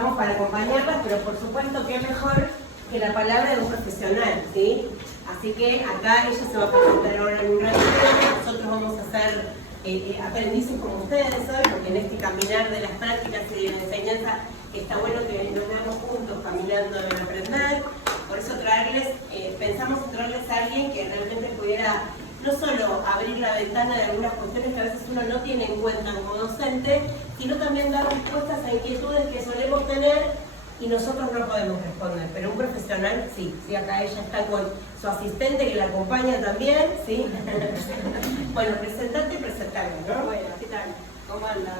estamos para acompañarlas, pero por supuesto que mejor que la palabra de un profesional, ¿sí? Así que acá ella se va a presentar ahora en un ratito, nosotros vamos a ser aprendices como ustedes hoy, porque en este caminar de las prácticas y de la enseñanza está bueno que nos veamos juntos caminando en aprender. Por eso pensamos traerles a alguien que realmente pudiera no solo abrir la ventana de algunas cuestiones que a veces uno no tiene en cuenta como docente, sino también dar respuestas a inquietudes que solemos tener y nosotros no podemos responder, pero un profesional sí. Acá ella está con su asistente que la acompaña también, ¿sí? Bueno, presentate y presentame, ¿no? Bueno, ¿qué tal? ¿Cómo andan?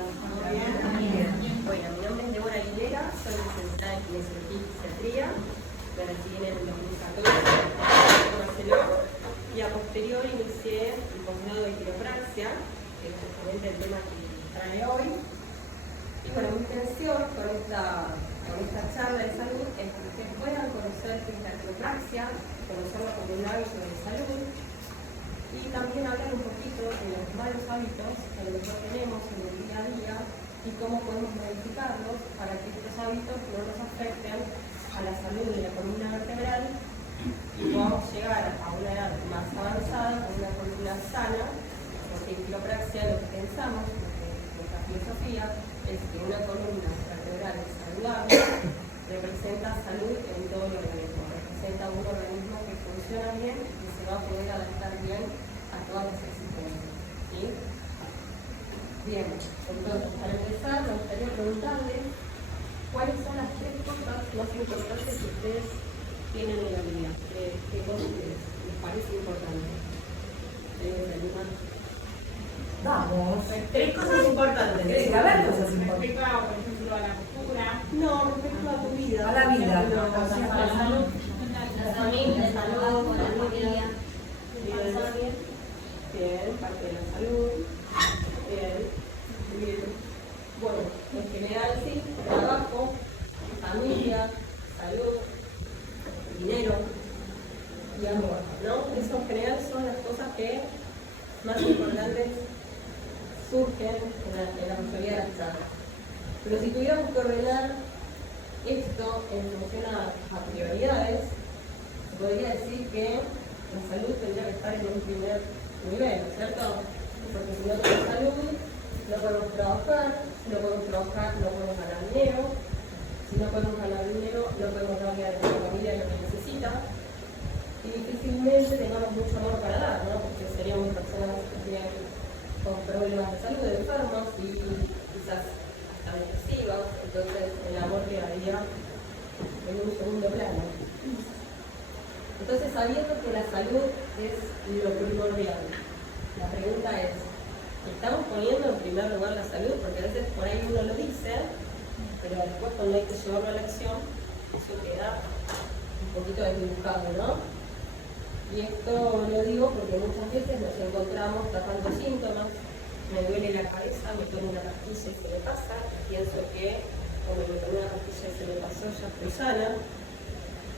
¿Muy bien? Bueno, mi nombre es Débora Aguilera, soy licenciada en Kinesiología y Psiquiatría, me recibí en el 2014 en Barcelona y a posteriori inicié el posgrado de quiropraxia, que es justamente el tema que trae hoy. Y bueno, mi intención con esta charla de salud es que ustedes puedan conocer qué es la quiropraxia, conocerla como un hábito de salud y también hablar un poquito de los malos hábitos que a lo mejor tenemos en el día a día y cómo podemos modificarlos para que estos hábitos no nos afecten a la salud de la columna vertebral y podamos llegar a una edad más avanzada con una columna sana, porque en quiropraxia lo que pensamos, nuestra filosofía, es que una columna vertebral saludable representa salud en todo el organismo, representa un organismo que funciona bien y que se va a poder adaptar bien a todas las exigencias, ¿sí? Bien, entonces para empezar me gustaría preguntarles cuáles son las 3 cosas más importantes que ustedes tienen en la vida, qué cosas les parece importante. Vamos. 3 cosas importantes. ¿Querés saber cosas importantes? Respecto a, por ejemplo, a la postura. No, respecto a tu vida. A la vida. A la salud, la familia, la salud, la familia, Bien. Bien, parte de la salud. Bien. bueno, en general sí, trabajo, familia, salud, dinero y amor, ¿no? Eso en general son las cosas que más importantes surgen en la mayoría de las charlas. Pero si tuviéramos que ordenar esto en función a prioridades, se podría decir que la salud tendría que estar en un primer nivel, ¿cierto? Porque si no tenemos salud, no podemos trabajar, si no podemos trabajar, no podemos ganar dinero, si no podemos ganar dinero, no podemos darle a nuestra familia lo que necesita, y difícilmente tengamos mucho amor para dar, ¿no? Porque seríamos personas con problemas de salud, enfermos y quizás hasta depresivas, entonces el amor quedaría en un segundo plano. Entonces, sabiendo que la salud es lo primordial, la pregunta es, ¿estamos poniendo en primer lugar la salud? Porque a veces por ahí uno lo dice, pero después cuando hay que llevarlo a la acción, eso queda un poquito desdibujado, ¿no? Y esto lo digo porque muchas veces nos encontramos tratando síntomas, me duele la cabeza, me tomo una pastilla y se me pasa, y pienso que como me tomé una pastilla y se me pasó, ya estoy sana,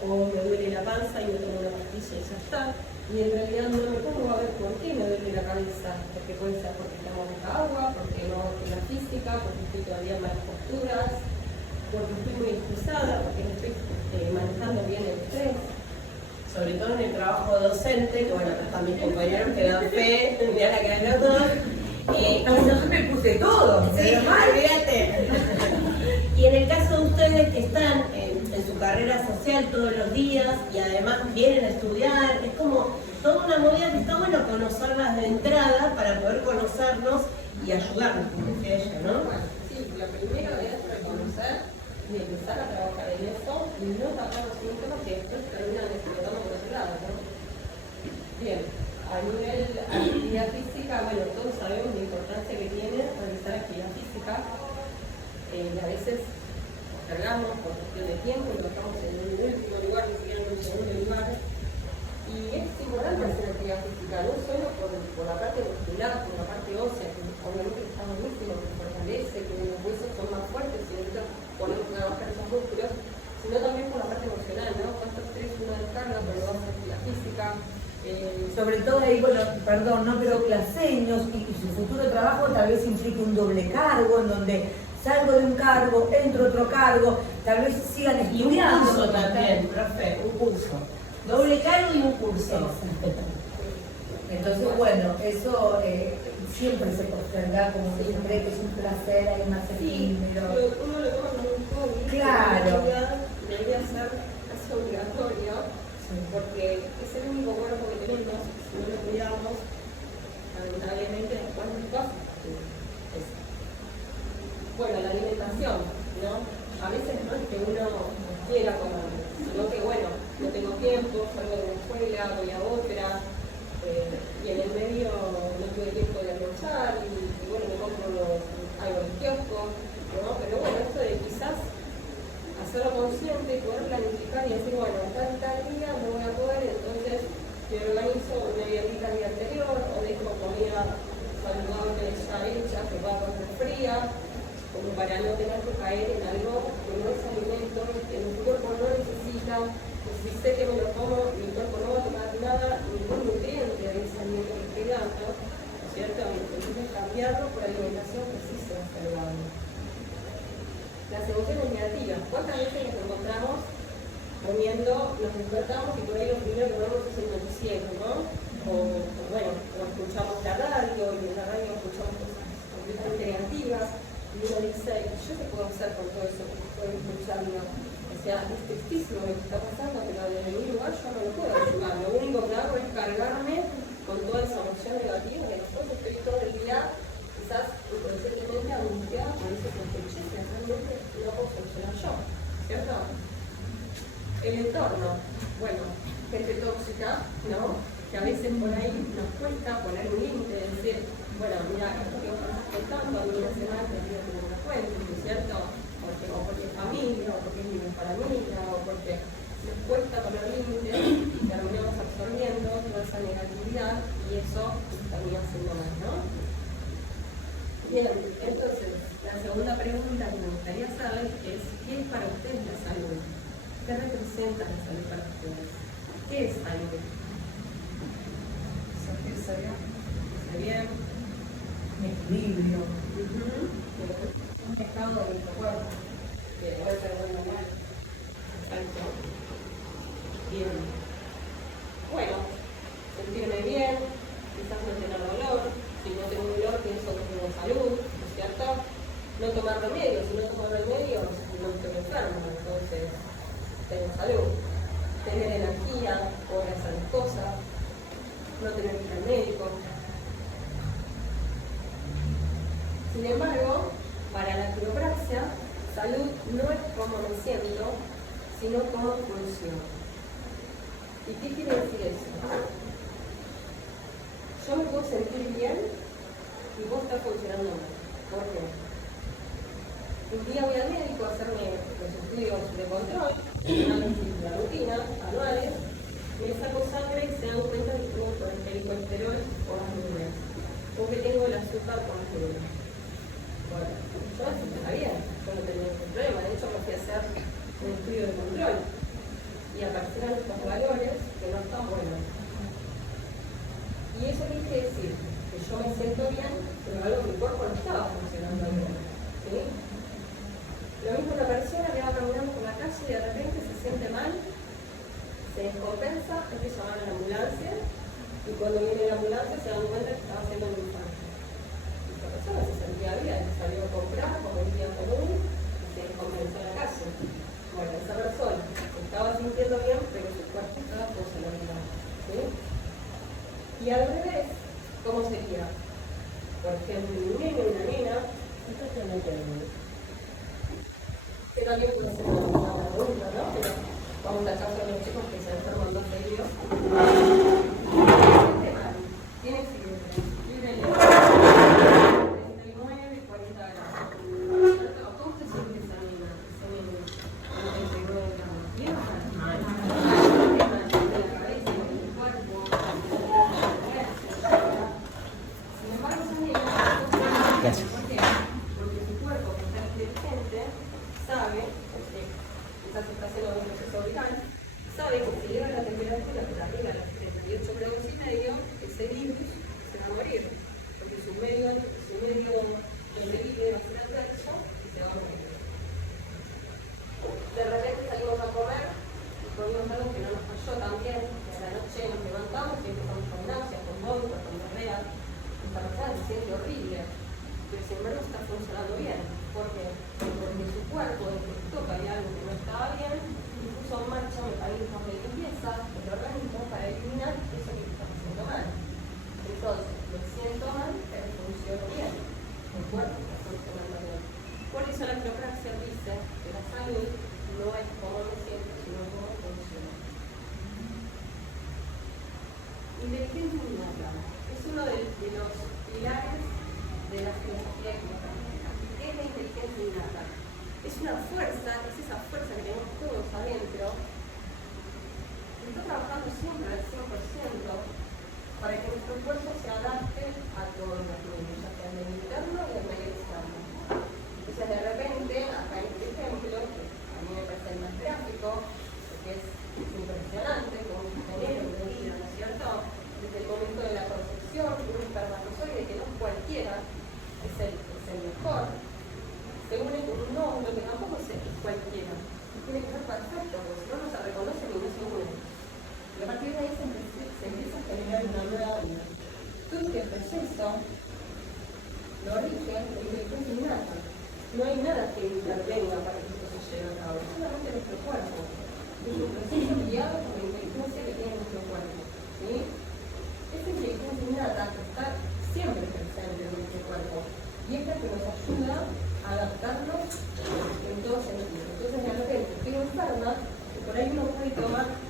o me duele la panza y me tomo una pastilla y ya está, y en realidad no me pongo a ver por qué me duele la cabeza, porque puede ser porque tomo mucha agua, porque no estoy la física, porque estoy todavía en malas posturas, porque estoy muy estresada, porque no estoy manejando bien el estrés. Sobre todo en el trabajo docente, que bueno, acá están mis compañeros que dan fe, ya la que dan todos. Yo me puse todo. Sí, olvídate. Y en el caso de ustedes que están en su carrera social todos los días y además vienen a estudiar, es como toda una movida que está bueno conocerlas de entrada para poder conocernos y ayudarnos, como decía ella, ¿no? Bueno, sí, lo primero es reconocer y empezar a trabajar en eso y no tapar los síntomas que después terminan explotando por otro lado, ¿no? Bien, a nivel de actividad física, bueno, todos sabemos la importancia que tiene realizar actividad física. A veces postergamos por cuestión de tiempo y lo dejamos en un último lugar, ni siquiera en un segundo lugar. Y es importante hacer actividad física, no solo por la parte muscular, por la parte ósea, que obviamente está buenísimo, que fortalece, que los huesos son más fuertes y necesitan poner a trabajar esos músculos, sino también por la parte emocional, ¿no? Cuánto estrés uno descarga cuando va a hacer actividad física. Sobre todo ahí, bueno, perdón, ¿no? Pero claseños y su futuro trabajo tal vez implique un doble cargo en donde salgo de un cargo, entro a otro cargo, tal vez sigan Y un estudiando. curso también, profe, un curso. Doble cargo y un curso. Entonces, bueno, eso siempre se posterga, como se cree que es un placer, hay más Sí, efímero. pero uno lo toma como un hobby. Claro. En realidad debería ser casi obligatorio, porque es el único cuerpo que tenemos. Si no lo cuidamos, lamentablemente después nos pasa. Bueno, la alimentación, ¿no? A veces no es que uno quiera comer, sino que, bueno, no tengo tiempo, salgo de la escuela, voy a otra, y en el medio no tuve tiempo de almorzar, y bueno, me compro algo en el kiosco, ¿no? Pero bueno, esto de quizás hacerlo consciente, poder planificar y decir, bueno, tal día no voy a poder, entonces me organizo una dietita el día anterior, o dejo comida saludable ya hecha, que va a comer fría, como para no tener que caer en algo que no es alimento, que mi cuerpo no necesita, que si sé que me lo como, mi cuerpo no va a tomar nada, ningún nutriente de ese alimento que estoy dando, ¿no es cierto? Entonces cambiarlo por alimentación que sí sea saludable. Las emociones negativas, ¿cuántas veces nos encontramos comiendo, nos despertamos y por ahí lo primero que vemos es el noticiero, ¿no? O bueno, o escuchamos la radio y en la radio escuchamos cosas completamente negativas. Y uno dice, ¿yo qué puedo hacer con todo eso que estoy escuchando? O sea, es tristísimo lo que está pasando, pero desde mi lugar yo no lo puedo ayudar. Lo único que hago es cargarme con toda esa emoción negativa que después estoy todo el día, quizás inconscientemente angustiada por eso que escuché, que realmente no puedo solucionar yo, ¿cierto? El entorno, bueno, gente tóxica, ¿no? Que a veces por ahí nos cuesta poner un límite, decir, bueno, mira, esto que vos estás contando a mí me hace mal, te pido que no me cuentes, ¿no es cierto? O porque es familia, o porque es mi familia, o porque nos cuesta poner límites y terminamos absorbiendo toda esa negatividad y eso termina siendo mal, ¿no? Bien, entonces, la segunda pregunta que me gustaría saber es, ¿qué es para ustedes la salud? ¿Qué representa la salud para ustedes? ¿Qué es salud? Sentirse bien, ¿Está bien? un equilibrio, Un estado de nuestro cuerpo. Que puede ser bueno o mal. Exacto. Bien. Bueno, sentirme bien, quizás no tener dolor. Si no tengo dolor, pienso que tengo salud, ¿no es cierto? No tomar remedios. Si no tomo remedios, no estoy enfermo. Entonces, tengo salud. Tener energía, poder hacer las cosas, no tener que ir al médico. Sin embargo, para la quiropraxia, salud no es cómo me siento, sino cómo funciono. ¿Y qué quiere decir eso? Yo me puedo sentir bien y vos estás funcionando mal. ¿Por qué? Un día voy al médico a hacerme los estudios de control, análisis de la rutina, anuales, me saco sangre y se dan cuenta que tengo el colesterol por las nubes, o que tengo el azúcar por las nubes. Bueno, yo eso está bien, yo no tengo ningún problema, de hecho me fui a hacer un estudio de control y aparecieron estos valores que no están buenos. Y eso qué quiere decir, que yo me siento bien, pero algo mi cuerpo no estaba funcionando bien, ¿sí? Lo mismo una persona que va caminando por la calle y de repente se siente mal, se descompensa, hay que llamar a la ambulancia y cuando viene la ambulancia se dan cuenta que estaba haciendo un infarto. Esta persona se sentía bien, salió a comprar como un día común y se descompensó en la calle. Bueno, esa persona se estaba sintiendo bien, pero su cuerpo estaba funcionando mal, ¿sí? Y al revés, ¿cómo sería? Por ejemplo, un nene o una nena, esto es lo que también puede ser una pregunta, ¿no? Pero vamos a echar a los chicos que se enferman más seguidos. Se siente mal, tiene fiebre, tiene 39, 40 grados. ¿Cómo se siente esa nena? Ese nene, 39 grados. ¿Bien o mal? Mal. De la cabeza, del cuerpo. Sin embargo, esa nena, ¿por qué? Porque su cuerpo, que está inteligente, sabe, porque quizás está haciendo un proceso vital, sabe que si llega la temperatura que arriba a las 38 grados y medio, ese virus se va a morir, porque su medio sobrevive va a ser adverso y se yo también, a la noche nos levantamos y empezamos con náuseas, con vómitos, con diarrea. Esta persona se siente horrible, pero sin embargo está funcionando bien. ¿Por qué? Porque su cuerpo detectó que había algo que no estaba bien y puso en marcha mecanismos de limpieza del organismo para eliminar eso que está haciendo mal. Entonces, me siento mal, pero funciono bien. El cuerpo está funcionando bien. Por eso la quiropraxia dice que la salud no es como me siento, sino cómo funciona. Inteligencia innata es uno de los pilares de la filosofía quiropráctica. ¿Qué es la inteligencia innata? Es una fuerza, es esa fuerza que tenemos todos adentro, que está trabajando siempre al 100% para que nuestro cuerpo se adapte a todos los medios, ya sea en el interno y en el medio externo. Entonces, de repente, acá en este ejemplo, que a mí me parece el más gráfico, porque es impresionante cómo se genera un tejido, ¿no es cierto? Desde el momento de la concepción, un espermatozoide que no cualquiera es el mejor, se une con un óvulo que tampoco es cualquiera. Tiene que ser perfecto, porque si no, no se reconoce ni no se une. Y a partir de ahí se empieza a generar una nueva vida. Todo este proceso lo rige la inteligencia innata. No hay nada que intervenga para que esto se lleve a cabo, solamente nuestro cuerpo. Es un proceso guiado por la inteligencia que tiene nuestro cuerpo. ¿Sí? Esa inteligencia innata está siempre presente en nuestro cuerpo y es la que nos ayuda a adaptarnos en todo sentido. Entonces, de repente, estoy enferma y por ahí uno puede tomar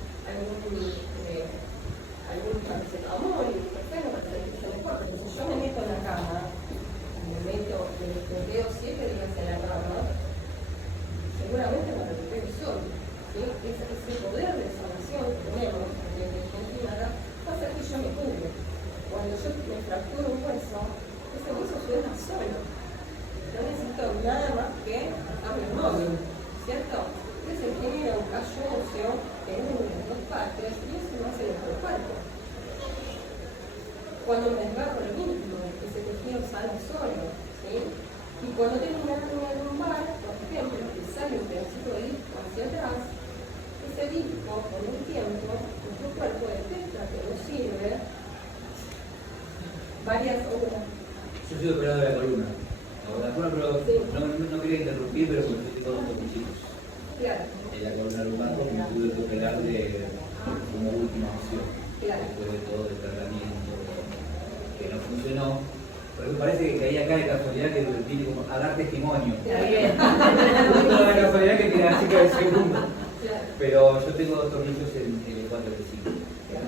algún paracetamol y ibuprofeno para sentirse mejor, pero si yo me meto en la cama, me quedo 7 días en la cama, seguramente me recupero solo. ¿Sí? Ese poder de sanación que tenemos en la inteligencia innata va a hacer que yo me cure. Cuando yo me fracturo un hueso, ese hueso suena solo. No necesito nada más que atarme el móvil, ¿cierto? Entonces se genera un callo óseo que es de las dos partes y eso lo hace nuestro cuerpo. Cuando me desgarro lo mismo, ese tejido sale solo, ¿sí? Y cuando tengo una hernia lumbar, por ejemplo, que sale un pedacito de disco hacia atrás, ese disco, con el tiempo, nuestro cuerpo detecta que no sirve varias horas. Yo soy operado de la columna. Pero Sí. no quería interrumpir, pero porque estoy con los chicos. Claro. En la columna lumbar porque me tuve que operar como última opción. Claro. Después de todo el tratamiento que no funcionó. Porque parece que caí acá de casualidad que tiene como a dar testimonio. Está bien. Justo la casualidad que tiene la chica del segundo. Claro. Pero yo tengo 2 tornillos en el 4 y el 5. Claro.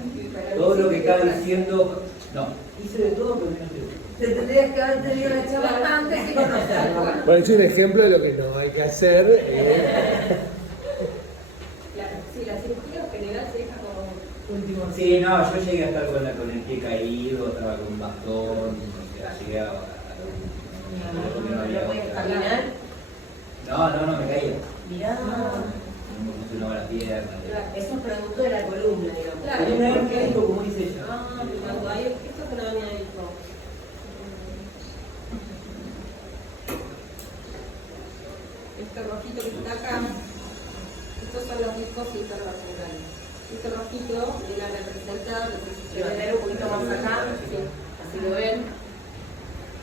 Todo lo que está diciendo, no. Hice de todo, pero no sé. Te tendrías que haber tenido la charla antes y conocerlo. Bueno, es un ejemplo de lo que no hay que hacer. Claro, sí, la cirugía general se deja como Último. Sí, no, yo llegué a estar con el pie caído, estaba con un bastón, o sea, llegué a ¿No puedes caminar? No, me caía. Mirá. Me funcionaba la pierna. Eso es producto de la columna, digamos. Claro. Una vez que dijo, como dice ella. cuando hay, esto es una hernia de disco. Este rojito que está acá, estos son los discos intervertebrales. Este rojito viene a representar la Voy a tener un poquito más acá, Sí. así lo ven.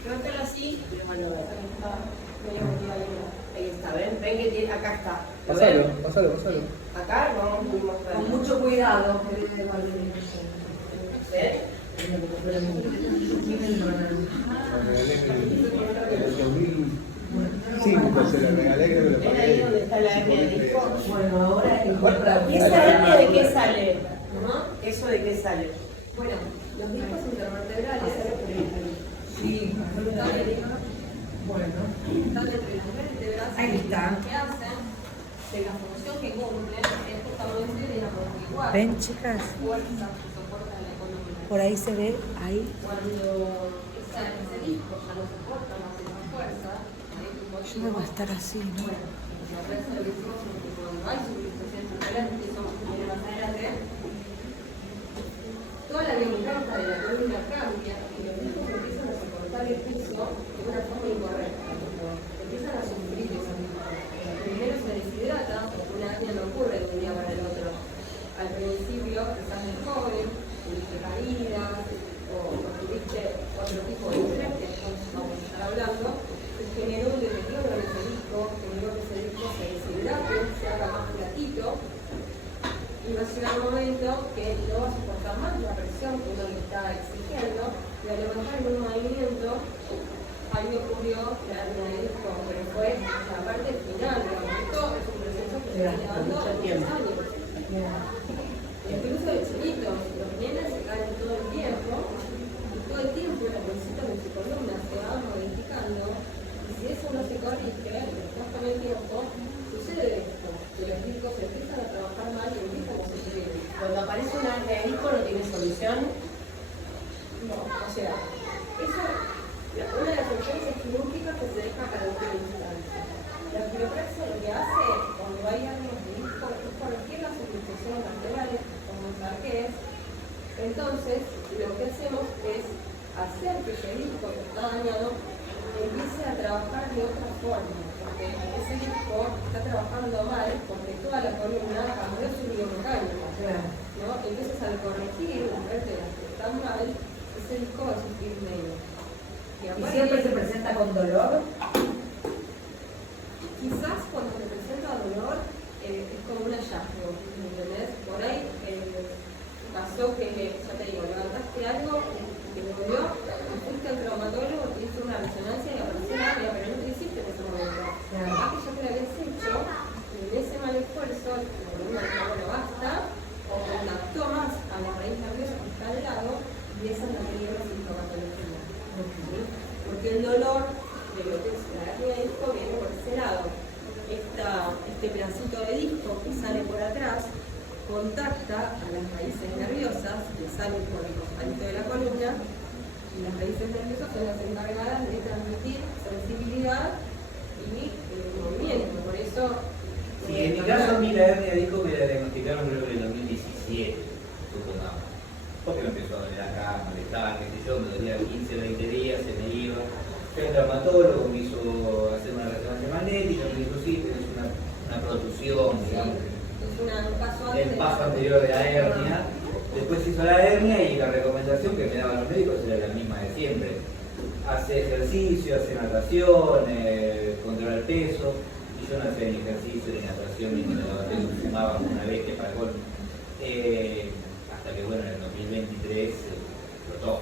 Levántalo así y lo van a ver. Ahí está, medio metida ahí. Ahí está, ¿ven? Ven que tiene, acá está. ¿Lo Pasalo, ven? pasalo. Acá lo vamos muy Con mostrando. mucho cuidado, que debe valer. ¿Ven? En el 2005 se lo regalé, creo que lo ¿Ven ahí donde está la hernia de disco? Bueno, ahora ¿Y esa hernia de qué sale? Ajá. ¿Eso de qué sale? Bueno, los discos intervertebrales sí, bueno. están entre las vértebras. Ahí está. ¿Qué hacen? De la función que cumplen es justamente, digamos, igual. ¿Ven, chicas? Fuerza que soportan la columna. Por ahí se ve, ahí. Cuando ese disco ya no soporta más esa fuerza, Yo debo estar así, ¿no? bueno, la fuerza lo que hicimos es que cuando hay civilización adelante, que somos viene más adelante, toda la biomecánica de la columna cambia y los discos empiezan a soportar el piso de una forma incorrecta. Empiezan a sufrir esos discos. Primero se deshidrata, porque una hernia no ocurre de un día para el otro. Al principio que salen jóvenes, tuviste caídas, o tuviste otro tipo de estrés, que entonces vamos a estar hablando, que generó un deterioro en ese disco, generó que ese disco se deshidrate, se haga más platito, y va a llegar un momento que no va a soportar más la presión que uno le está exigiendo, y al levantar en un movimiento, ahí ocurrió la hernia de disco, pero fue la parte final, digamos, esto es un proceso que se viene dando muchos años. Incluso de chiquitos, los nenes se caen todo el tiempo, y todo el tiempo los huesitos de su columna se van modificando, y si eso no se corrige, después con el tiempo, sucede esto, que los discos empiezan a trabajar mal y empiezan a sufrir. Cuando aparece una hernia de disco no tiene solución. No, o sea, eso, una de las soluciones quirúrgicas que se deja para última instancia. La quiropraxia lo que hace, cuando hay hernias de disco, es corregir las infecciones laterales, como que es. Entonces, lo que hacemos es hacer que ese disco que está dañado empiece a trabajar de otra forma, porque ese disco está trabajando mal, porque toda la columna cambió su biomecánica, ¿no? Entonces, al corregir las vértebras que están mal, ese disco va a sufrir menos. ¿Y siempre se presenta con dolor? Quizás cuando se presenta dolor es como un hallazgo, ¿me entendés? Por ahí pasó que, ya te digo, levantaste algo, te dolió, fuiste al traumatólogo, te hizo una resonancia y apareció la hernia, pero no te hiciste en ese momento. Capaz que ya te lo habías hecho, y en ese mal esfuerzo, la columna dijo, bueno, basta, o contactó más a la raíz nerviosa que está al lado, y esa es la que lleva la sintomatología. Porque el dolor de lo que es la hernia de disco viene por ese lado. Este pedacito de disco que sale por atrás contacta a las raíces nerviosas que salen por el costalito de la columna, y las raíces nerviosas son las encargadas de transmitir sensibilidad y movimiento. Por eso, Sí, en mi caso a mí la hernia dijo que la diagnosticaron creo que en el 2017, supongamos. Porque me empezó a doler acá, molestar, qué sé yo, me dolía 15, 20 días, se me iba. Fui al traumatólogo, me hizo hacer una resonancia magnética, me dijo sí, tenés una protrusión, digamos, el paso anterior de la hernia. Después hizo la hernia y la recomendación que me daban los médicos era la misma de siempre. Hace ejercicio, hace natación, controla el peso. Y yo no hacía ni ejercicio, ni natación, ni natación, fumaba una vez que para el gol. Hasta que bueno, en el 2023 explotó.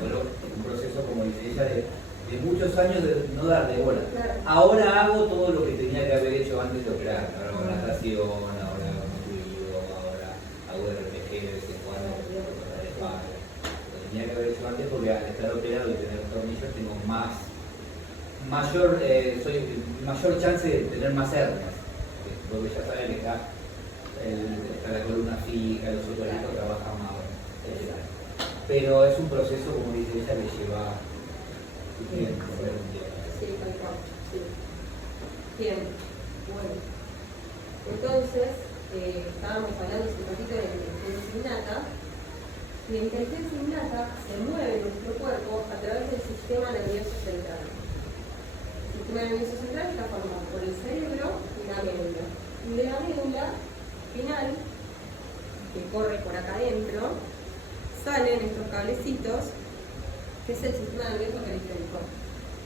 Pero un proceso, como dice ella, de muchos años de no darle bola. Ahora hago todo lo que tenía que haber hecho antes de operar. Ahora hago natación, ahora hago fluido, ahora hago RPG de vez en cuando, para la espalda. Lo tenía que haber hecho antes porque al estar operado y tener tornillos tengo mayor chance de tener más hernias. Porque ya saben que está la columna fija, los otros discos trabajan más. Pero es un proceso, como dice ella, que lleva tiempo. Sí, tal cual. Sí. Bien, bueno. Entonces, estábamos hablando hace un poquito de la inteligencia innata. La inteligencia innata se mueve en nuestro cuerpo a través del sistema nervioso central. El sistema nervioso central está formado por el cerebro y la médula. Y de la médula final, que corre por acá adentro, salen estos cablecitos, que es el sistema nervioso periférico.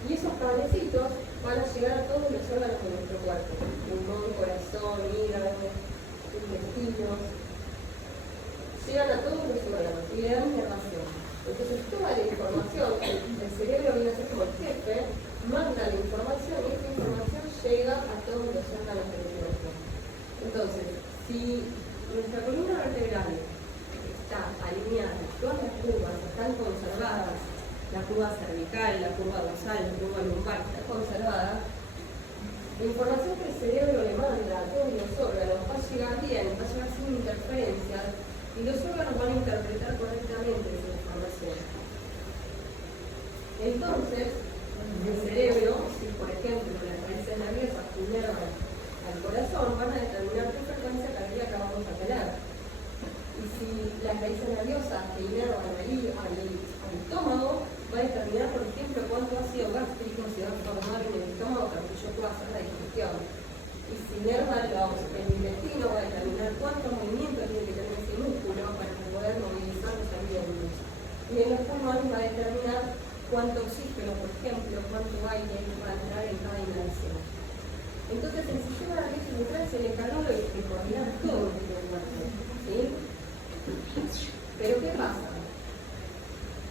Y esos cablecitos van a llegar a todos los órganos de nuestro cuerpo: pulmón, corazón, hígado, intestinos. Llegan a todos los órganos y le dan inervación. Entonces toda la información, el cerebro viene a ser como el jefe, manda la información y esta información llega a todos los órganos del cuerpo. Entonces, si nuestra columna vertebral está alineada, todas las curvas están conservadas, la curva cervical, la curva dorsal, la curva lumbar está conservada, la información que el cerebro le manda a todos los órganos va a llegar bien, va a llegar sin interferencias, y los órganos van a interpretar correctamente esa información. Entonces, el cerebro, si por ejemplo las raíces nerviosas inervan al corazón, van a determinar qué frecuencia cardíaca vamos a tener. Y si las raíces nerviosas que inervan al estómago, va a determinar, por ejemplo, cuánto ácido gástrico se va a formar en el estómago para que yo pueda hacer la digestión. Y si inerva el intestino, va a determinar cuánto movimiento tiene que tener ese músculo Y en los pulmones va a determinar cuánto oxígeno, por ejemplo, cuánto aire va a entrar en cada inhalación. Entonces el sistema nervioso central se le encargó de coordinar todo el cuerpo, ¿sí? Pero ¿qué pasa?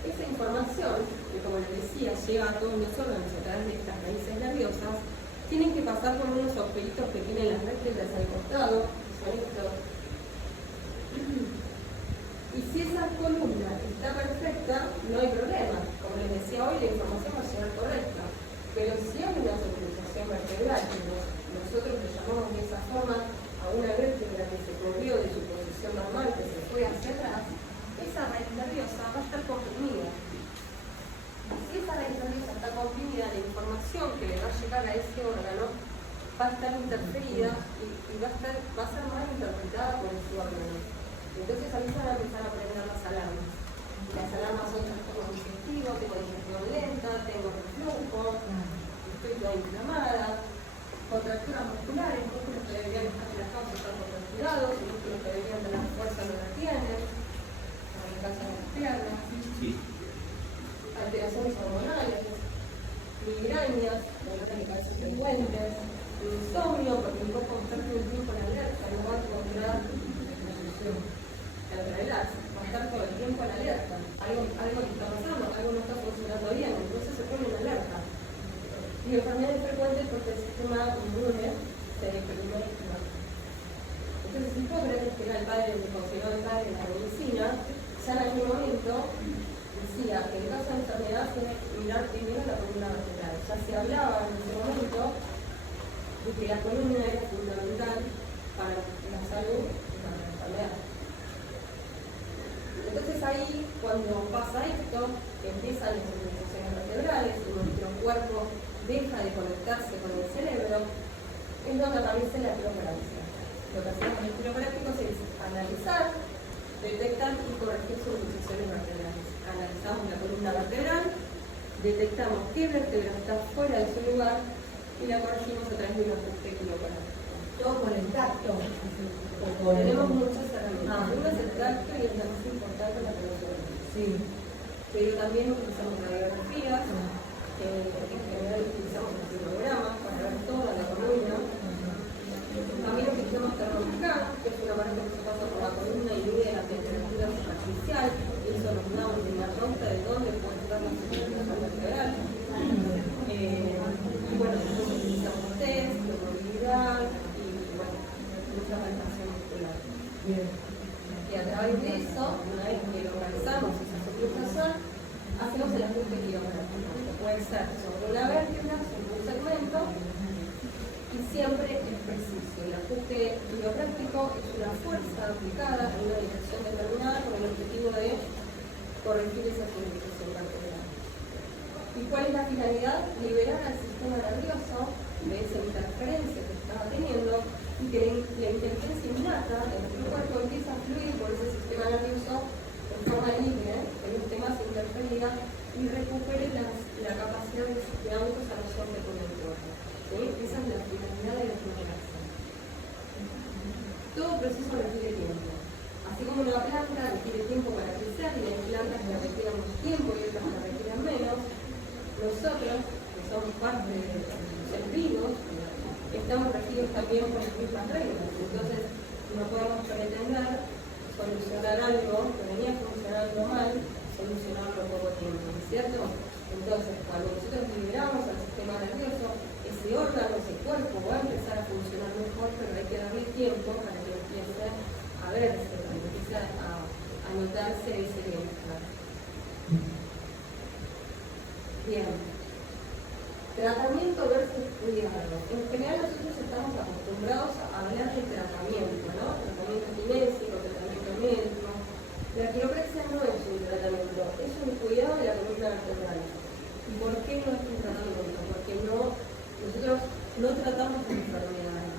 Esa información, que como les decía, llega a todos los órganos a través de estas raíces nerviosas, tienen que pasar por unos agujeritos que tienen las vértebras al costado, que son estos. Y si esa columna está perfecta, no hay problema. Como les decía hoy, la información va a llegar correcta. Pero si hay una subluxación vertebral, que nosotros le llamamos de esa forma a una vértebra que se movió de su posición normal, que se fue hacia atrás, esa raíz nerviosa va a estar comprimida. Si esa raíz nerviosa está comprimida, la información que le va a llegar a ese órgano va a estar interferida y va a ser mal interpretada por ese órgano. Entonces a mí se van a empezar a prender las alarmas. Las alarmas son trastorno digestivo, tengo digestión lenta, tengo reflujo, estoy toda inflamada, contracturas musculares, músculos que deberían estar relajados están contracturados, músculos que deberían tener fuerza no la tienen, en el caso de las piernas, alteraciones hormonales, migrañas, dolores de cabeza frecuentes, insomnio, porque mi cuerpo está todo el tiempo en alerta, no va a encontrar el relax, va a estar todo el tiempo en alerta, algo que está pasando, algo no está funcionando bien, entonces se pone en alerta. Y enfermedades frecuentes porque el sistema inmune se deprime. Entonces Hipócrates, que era el padre, el considerado el padre de la medicina, ya en aquel momento decía que en caso de enfermedad tiene que mirar primero la columna vertebral. Ya se hablaba en ese momento de que la columna era fundamental para la salud y para la enfermedad. Entonces ahí, cuando pasa esto, empiezan las inflamaciones vertebrales y nuestro cuerpo deja de conectarse con el cerebro, es donde aparece la quiropráctica. Lo que hacemos en el quiropráctico es analizar, detectar y corregir sus inflamaciones vertebrales. Analizamos la columna vertebral, detectamos qué vértebra está fuera de su lugar y la corregimos a través de un ajuste quiropráctico. Todo con el tacto. Tenemos muchas herramientas. Una es el tacto y es la más importante la persona. Sí. Pero también utilizamos radiografías, en general utilizamos el cronograma para ver toda la columna. También utilizamos termoscan, que es un aparato que se pasa por la columna y mide la temperatura superficial, y eso nos da una pauta de dónde puede estar la circulación vertebral. Y bueno, nosotros utilizamos test, de movilidad y bueno, mucha palpación muscular. Bien. Y a través de eso, una vez que localizamos esa subluxación, hacemos el ajuste quiropráctico, que puede ser sobre una vértebra, sobre un segmento, y siempre es preciso. El ajuste quiropráctico es una fuerza aplicada en una dirección determinada con el objetivo de corregir esa subluxación vertebral. ¿Y cuál es la finalidad? Liberar al sistema nervioso de esa interferencia que estaba teniendo y que la inteligencia innata de nuestro cuerpo empieza a fluir por ese sistema nervioso en forma libre, que no esté más interferida y recupere la capacidad del sistema autosanación que tiene el cuerpo. ¿Sí? Esa es la finalidad de la quiropráctica. Todo proceso requiere tiempo. Así como una planta requiere tiempo para crecer y hay plantas que requieren más tiempo y otras que requieren menos, nosotros, que somos parte de los seres vivos, estamos regidos también por las mismas reglas. Entonces, no podemos pretender solucionar algo que venía funcionando mal, solucionarlo en poco tiempo, ¿no es cierto? Entonces, cuando nosotros liberamos al sistema nervioso, ese órgano, ese cuerpo va a empezar a funcionar mejor, pero hay que darle tiempo para que empiece a verse, para que empiece a notarse ese bienestar. Bien. Tratamiento versus cuidado. En general nosotros estamos acostumbrados a hablar de tratamiento, ¿no? Tratamiento kinésico, tratamiento médico. La quiropraxia no es un tratamiento, es un cuidado de la columna vertebral. ¿Y por qué no es un tratamiento? Porque nosotros no tratamos de enfermedades.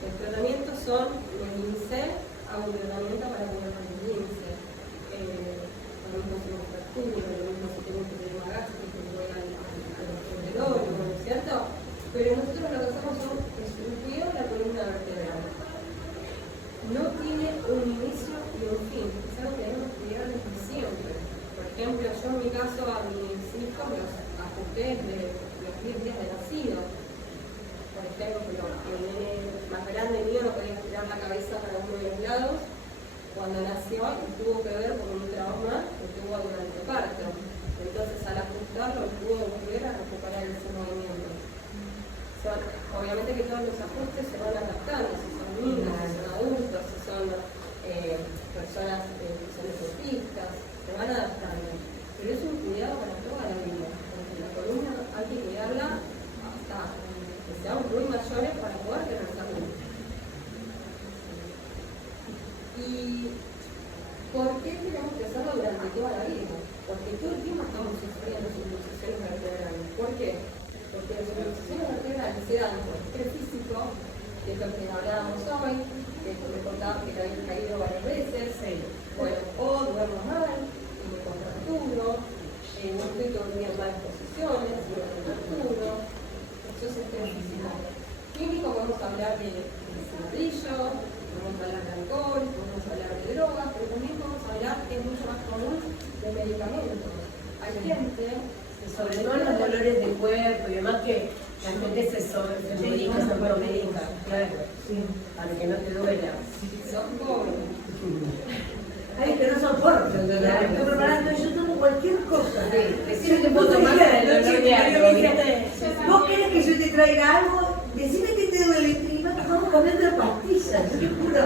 Los tratamientos son el INSEE, hago un tratamiento para curar el INSEE. Lo mismo si me fractura, lo mismo si tengo un problema gástrico, voy al endocrinólogo, ¿no es cierto? Pero nosotros lo que hacemos es un cuidado de la columna vertebral. No tiene un inicio y un fin, es algo que debemos cuidar desde siempre. Por ejemplo, yo en mi caso a mis hijos los ajusté desde los 10 días de nacido. Por ejemplo, el nene más grande mío no podía girar la cabeza para uno de los lados. Cuando nació tuvo que ver con un trauma que tuvo durante el parto. Entonces al ajustarlo pudo volver a recuperar ese movimiento. Obviamente que todos los ajustes se van adaptando, si son niños, si son adultos, si son personas que son autistas, se van adaptando. Pero es un cuidado para toda la vida, porque la columna hay que cuidarla hasta que seamos muy mayores para poder tener salud. ¿Y por qué tenemos que hacerlo durante toda la vida? Porque todo el tiempo estamos sufriendo subluxaciones vertebrales. ¿Por qué? Porque las subluxaciones vertebrales se dan por estrés físico, de lo que hablábamos hoy, que me contaba que había caído varias veces, bueno, o duermo mal, y me contracturo, no estoy todo el día en malas posiciones, y me contracturo, eso es estrés físico. Químico, podemos hablar de cigarrillo, podemos hablar de alcohol, podemos hablar de drogas, pero también podemos hablar, que es mucho más común, de medicamentos. Hay gente, sobre todo los dolores de cuerpo y demás, que la gente se medica, se automedica, claro, para que no te duela. son pobres. Ay, que no soporto el dolor. Estoy preparando, yo tomo cualquier cosa. Decime que puedo tomar el dolor de algo, ¿viste? ¿Vos querés que yo te traiga algo? Decime que te duele y vamos comiendo pastillas, te juro.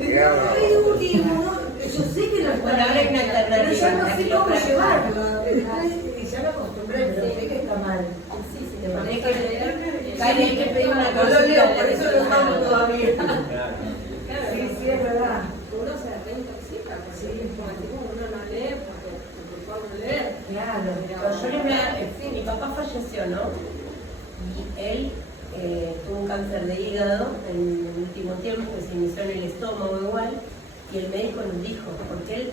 Ay, último, yo sé que no está Bueno, ahora hay una alternativa, pero ya no sé la cómo quiropráctica. llevarlo. Ya me acostumbré, pero sé que está mal. Sí, sí, Te te tenés maneja que leer. Cali, hay que pedir una No lo consulta. leo, por eso lo usamos todavía. Claro. Sí, es verdad. Uno se reintoxica, porque como decimos, uno no lee porque por no leer. Claro. Pero yo les voy a... Sí, mi papá falleció, ¿no? Y él tuvo un cáncer de hígado en el último tiempo, que se inició en el estómago igual, y el médico nos dijo, porque él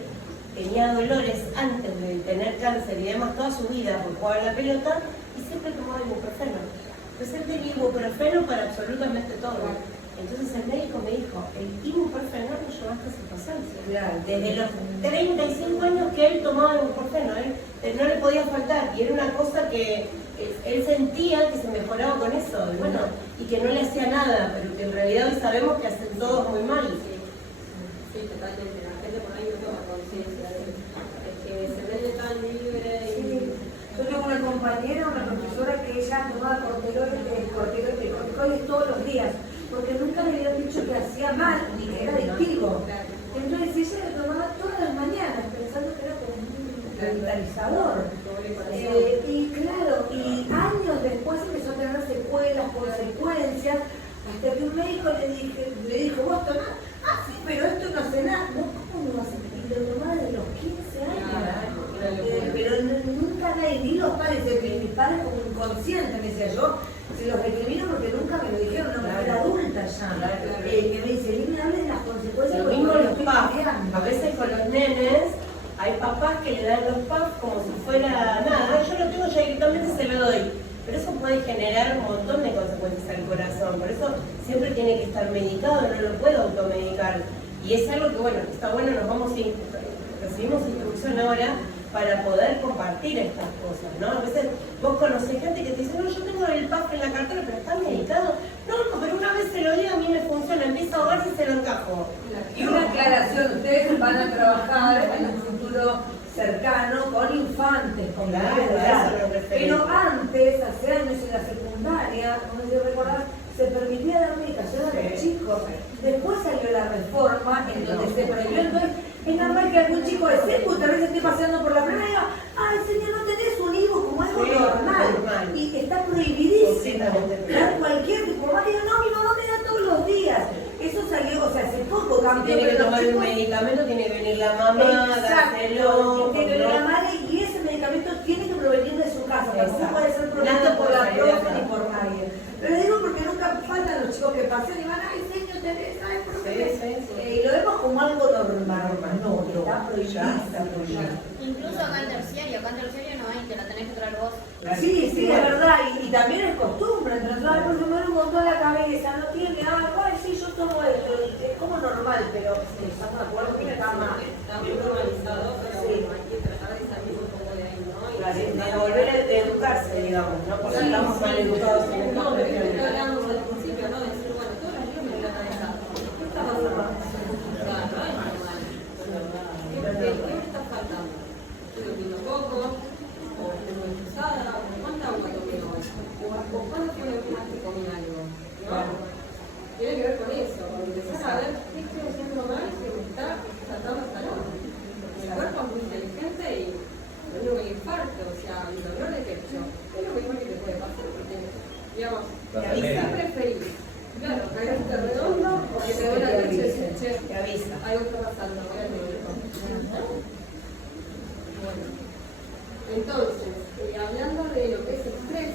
tenía dolores antes de tener cáncer y demás toda su vida por jugar a la pelota, y siempre tomaba ibuprofeno. Entonces él tenía ibuprofeno para absolutamente todo. Entonces el médico me dijo, el ibuprofeno lo llevaste a circunstancias. Claro. Desde los 35 años que él tomaba ibuprofeno, no le podía faltar, y era una cosa que él sentía que se mejoraba con eso, y bueno, y que no le hacía nada, pero que en realidad hoy sabemos que hacen todos muy mal. Sí, totalmente. La gente por ahí no toma conciencia de eso. Es que se vende tan libre y... Sí. Yo tengo una compañera, una profesora que ella tomaba corticoides todos los días, porque nunca le habían dicho que hacía mal ni que era adictivo. Entonces ella lo tomaba todas las mañanas, pensando que era como un revitalizador. Y claro, y años después empezó a tener secuelas, consecuencias, hasta que un médico le dijo, ¿vos tomás? Ah, sí, pero esto no hace nada. No, ¿cómo no hace? Y lo tomaba desde los 15 años. Pero nunca nadie, ni los padres, mis padres como inconscientes, me decía yo, se los recrimino porque nunca me lo dijeron, no, porque era adulta ya. Que me dice, ni me hables de las consecuencias. Lo porque mismo no los estoy PAF, cambiando". a veces con los nenes, hay papás que le dan los PAF como si fuera nada, yo lo tengo ya directamente, se lo doy. Pero eso puede generar un montón de consecuencias al corazón, por eso siempre tiene que estar medicado, no lo puedo automedicar. Y es algo que, bueno, está bueno, nos vamos a recibimos instrucción ahora para poder compartir estas cosas, ¿no? A veces vos conocés gente que te dice, no, yo tengo el PAF en la cartera, pero está medicado. No, pero una vez se lo di, a mí me funciona, empieza a ahogarse y se lo encajo. Y una aclaración, ustedes van a trabajar en un futuro cercano con infantes, con Claro, menores de a edad. eso nos referimos. Pero antes, hace años en la secundaria, como se recordar, se permitía dar medicación a los chicos. Después salió la reforma en donde se prohibió. Entonces, es normal que algún chico de secu tal vez esté paseando por la playa y diga, ay señor, no tenés un hijo como algo Sí, normal. normal. Y está prohibidísimo Completamente dar cualquier tipo. Mamá diga, no, mi mamá me da todos los días. Eso salió, o sea, hace poco cambió. Tiene que pero los tomar un chicos- medicamento, tiene que venir la mamá, dárselo. Exacto, tiene que ¿no? venir la madre y ese medicamento tiene que provenir de su casa, tampoco Exacto. puede ser provisto Nada por puede la salir de profe acá. ni por nadie. Pero digo porque nunca faltan los chicos que pasan y van, ay señor Teresa, ay por Sí, qué. sí, sí. Y lo vemos como algo normal, no, está prohibido. Ya está prohibido. Incluso acá en terciario no hay, te la tenés que traer vos. Sí, sí, es verdad, y también es costumbre, entonces, ay, pues me duele un montón la cabeza, no tiene, ay, sí, yo todo es como normal, pero estamos de acuerdo que está mal. Está muy normalizado, pero bueno, hay que tratar de salir un poco de ahí, ¿no? Y De volver a educarse, digamos, ¿no? Porque estamos mal educados en el no, mundo. pero es lo que hablábamos al principio, ¿no? Decir, bueno, todos los días me tratan de esa. ¿Qué está pasando? O sea, no es normal. ¿Qué me está faltando? ¿Estoy durmiendo poco? ¿O estoy muy pesada? ¿O cuánta agua tomé hoy? ¿O cuándo fue la última vez que comí algo? ¿No? Tiene que ver con eso, con empezar a ver qué estoy haciendo mal que me está tratando hasta no. El cuerpo es muy inteligente y lo único que le infarto, o sea, el dolor de pecho, es lo mejor que te puede pasar porque, digamos, ¿qué preferís? Claro, caerte redondo o que te duele la leche y decir, che, Te avisa. algo está pasando, voy al médico. Bueno, entonces, hablando de lo que es estrés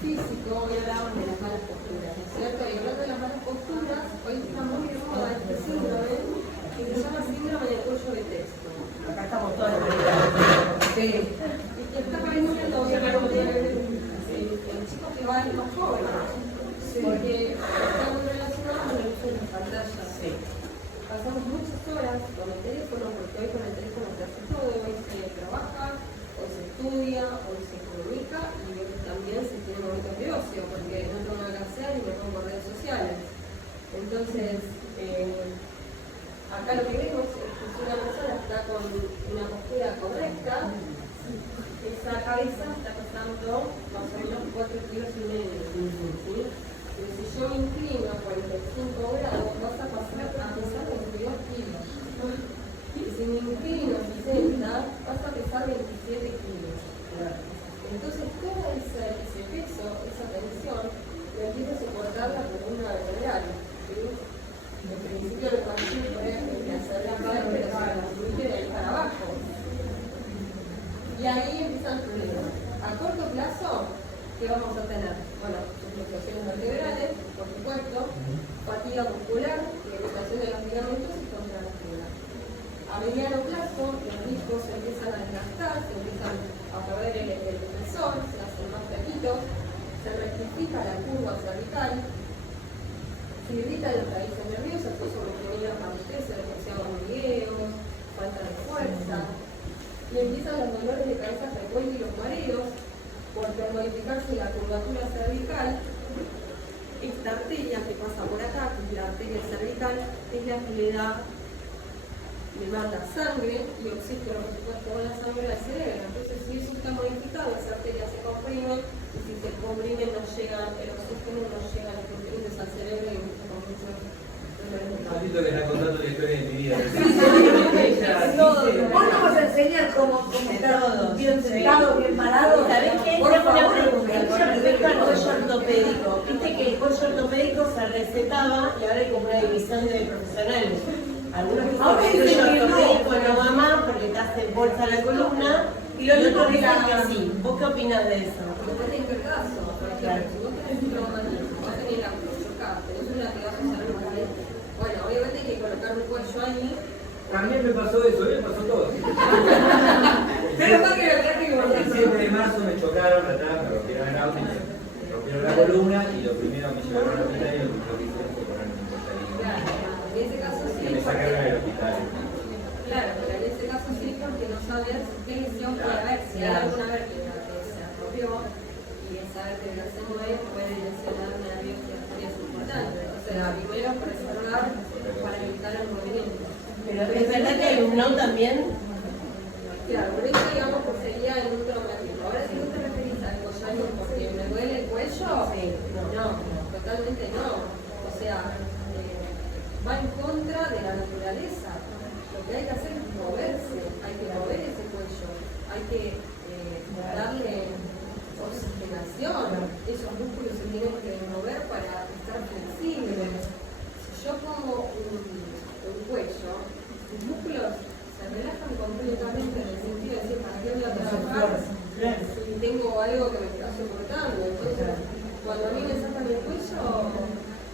físico, hoy hablamos de las malas posturas, ¿no es cierto? Y hablando de las malas posturas, hoy está muy de moda este síndrome que se llama síndrome del cuello de texto. Acá estamos todos los Sí. Y que está apareciendo obviamente en chicos que van más jóvenes, porque está muy relacionado con el uso de las pantallas. Sí. Pasamos muchas horas con el teléfono, porque hoy con el teléfono se hace todo, hoy se trabaja, hoy se estudia, hoy se comunica y hoy también se tiene momentos de ocio, porque no tengo nada que hacer y me pongo por redes sociales. Entonces, acá lo que vemos es que si una persona está con una postura correcta, esa cabeza está pesando más o menos 4,5 kilos. ¿Sí? Pero si yo me inclino a 45 grados, vas a pasar a pesar 22 kilos. Y si me inclino a 60, vas a pesar 27 kilos. Entonces, todo ese peso, esa tensión, lo empieza a soportar la columna vertebral. ¿Sí? En principio, lo fácil es hacer la cara, pero se la fluye de ahí para abajo. Y ahí empiezan los problemas. A corto plazo, ¿qué vamos a tener? Bueno, fluctuaciones vertebrales, por supuesto, fatiga muscular, irritación de los ligamentos y contractura. A mediano plazo, los discos se empiezan a desgastar, se empiezan a perder el espesor, se hacen más flaquitos, se rectifica la curva cervical, se irritan los raíces nerviosas, eso sobrevenida parálisis, demasiados hormigueos, falta de fuerza, y empiezan los dolores de cabeza frecuentes y los mareos, porque al modificarse la curvatura cervical, esta arteria que pasa por acá, que es la arteria cervical, es la que le manda sangre y oxígeno, por supuesto, con la sangre al cerebro. Entonces, si eso está modificado, esa arteria se comprime, y si se comprime, no llega el oxígeno, no llega los nutrientes al cerebro y muchas confusiones. Maldito que está contando la historia de mi vida. Vos nos vas a enseñar cómo estar bien sentado, bien parado. ¿Sabés qué? Por Tengo una favor, pregunta con respecto al cuello ortopédico. Viste que el cuello ortopédico se recetaba y ahora hay como una división de profesionales. Algunos dicen Ahora que el dicen cuello que no. ortopédico no va más porque te hace bolsa la columna y los otros dicen que sí. ¿Vos qué opinás de eso? Depende de qué caso. Por ejemplo, si vos tenés un traumatismo, vas a tener auto, chocás, tenés un latigazo cerebral, bueno, obviamente hay que colocar un cuello ahí. También me pasó eso, me pasó todo. Pero más que lo traje como El 7 de marzo me chocaron atrás, me rompieron el auto y me rompieron la columna y lo primero me llevaron al hospital y lo primero que hicieron fue ponerme un costadito. Claro, en ese caso sí. Que me sacaron del hospital. Claro, pero en ese caso sí, porque no sabes qué lesión puede haber, si hay alguna vértebra que se rompió y esa vértebra se mueve, puede lesionar nervios y arterias importantes. Entonces, primero preservar para evitar el movimiento. Pero es verdad que hay un no también. Claro, por eso digamos que sería en un traumatismo. Ahora, si vos te referís al collarlo porque me duele el cuello, no, totalmente no. O sea, va en contra de la naturaleza. Lo que hay que hacer es moverse, hay que mover ese cuello, hay que darle oxigenación. Esos músculos se tienen que mover para estar flexibles. Si yo pongo un cuello, los músculos se relajan completamente en el sentido de decir, ¿para qué voy a trabajar si tengo algo que me está soportando? Entonces, cuando a mí me sacan el cuello,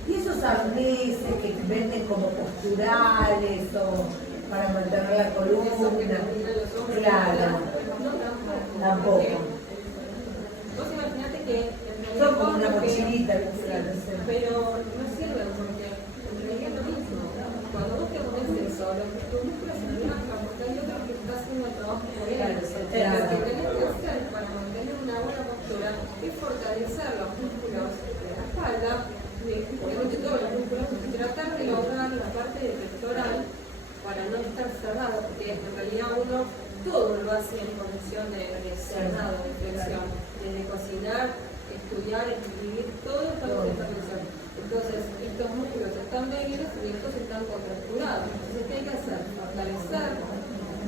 Y esos arneses que venden como posturales o para mantener la esos que columna. terminan los hombros, Claro, no tampoco. tampoco. Vos imaginate que Son como una que- mochilita, sí, pero no sirven porque articulaciones y estos están contracturados. Entonces, ¿qué hay que hacer? Fortalecer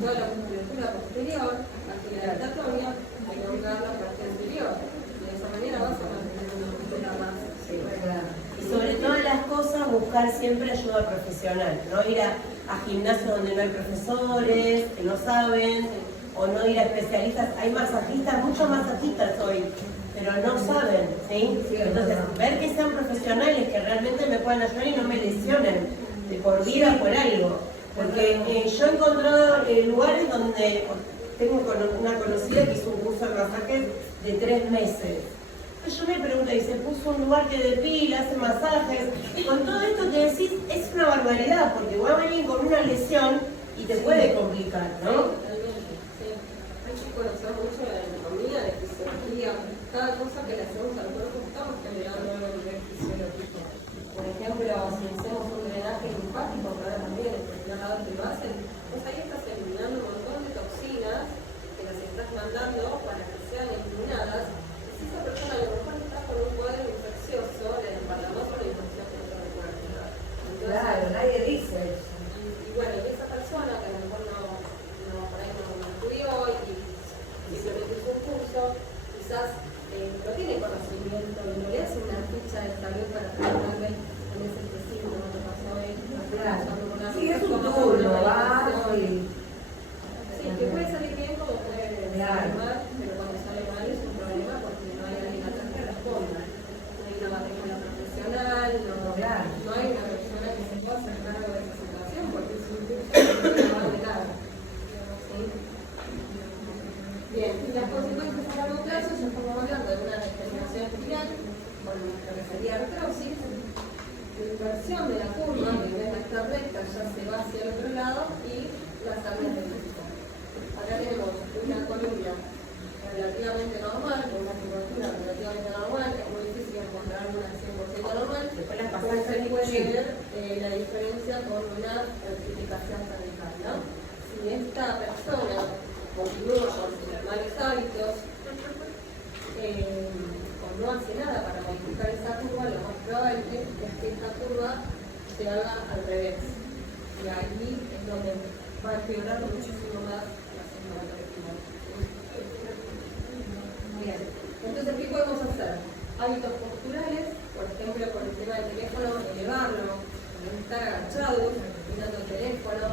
toda la musculatura posterior, actividad rotatoria, elongar la parte anterior. De esa manera vas a mantener una postura más. Y sobre todas las cosas, buscar siempre ayuda profesional, no ir a gimnasios donde no hay profesores, que no saben, o no ir a especialistas. Hay masajistas, muchos masajistas hoy, pero no saben, ¿sí? Entonces, ver que sean profesionales, que realmente me puedan ayudar y no me lesionen de por vida por algo. Porque yo he encontrado lugares donde tengo una conocida que hizo un curso de masajes de 3 meses. Yo me pregunto, y se puso un lugar que depila, hace masajes, con todo esto que decís es una barbaridad, porque va a venir con una lesión y te puede complicar, ¿no? Sí. Hay que conocer mucho de anatomía, de fisiología, cada cosa que le hacemos al cuerpo estamos generando algo a nivel fisiológico. Por ejemplo, si hacemos un drenaje linfático, que ahora también el profesional que lo hacen, pues ahí estás eliminando un montón de toxinas que las estás mandando para que sean eliminadas. Si esa persona a lo mejor está con un cuadro infeccioso, le empalamos con la infección que no te recuerda. Claro, nadie dice eso. Y bueno, y esa persona que a lo mejor por ahí no estudió y simplemente hizo un curso, quizás no tiene conocimiento y no le hace una ficha de salud para preguntarle en ese específico no te pasó esto. Claro. Sí, es un turno, va. Sí, que puede salir bien como puede salir mal, pero cuando sale mal es un problema porque no hay alguien atrás que responda. No hay una matrícula profesional, no hay una persona que se pueda hacer cargo de esa situación porque es un curso que no va de nada. ¿Sí? Bien, y las consecuencias a largo plazo, ya estamos hablando de una degeneración espinal, con lo que sería artrosis, inversión de la curva, que en vez de estar recta ya se va hacia el otro lado, y las sangre de música. Acá tenemos una columna relativamente normal, con una curvatura relativamente normal, que es muy difícil encontrar una 100% normal. Después las Después pasamos se en puede ver la diferencia con una rectificación cervical, ¿no? Si esta persona continúa con sus malos hábitos, o no hace nada para modificar esa curva, lo más probable es que esta curva se haga al revés. Y ahí es donde va a empeorar muchísimo más la sintomatología. Bien, entonces, ¿qué podemos hacer? Hábitos posturales, por ejemplo, por el tema del teléfono, elevarlo, no estar agachados, mirando el teléfono,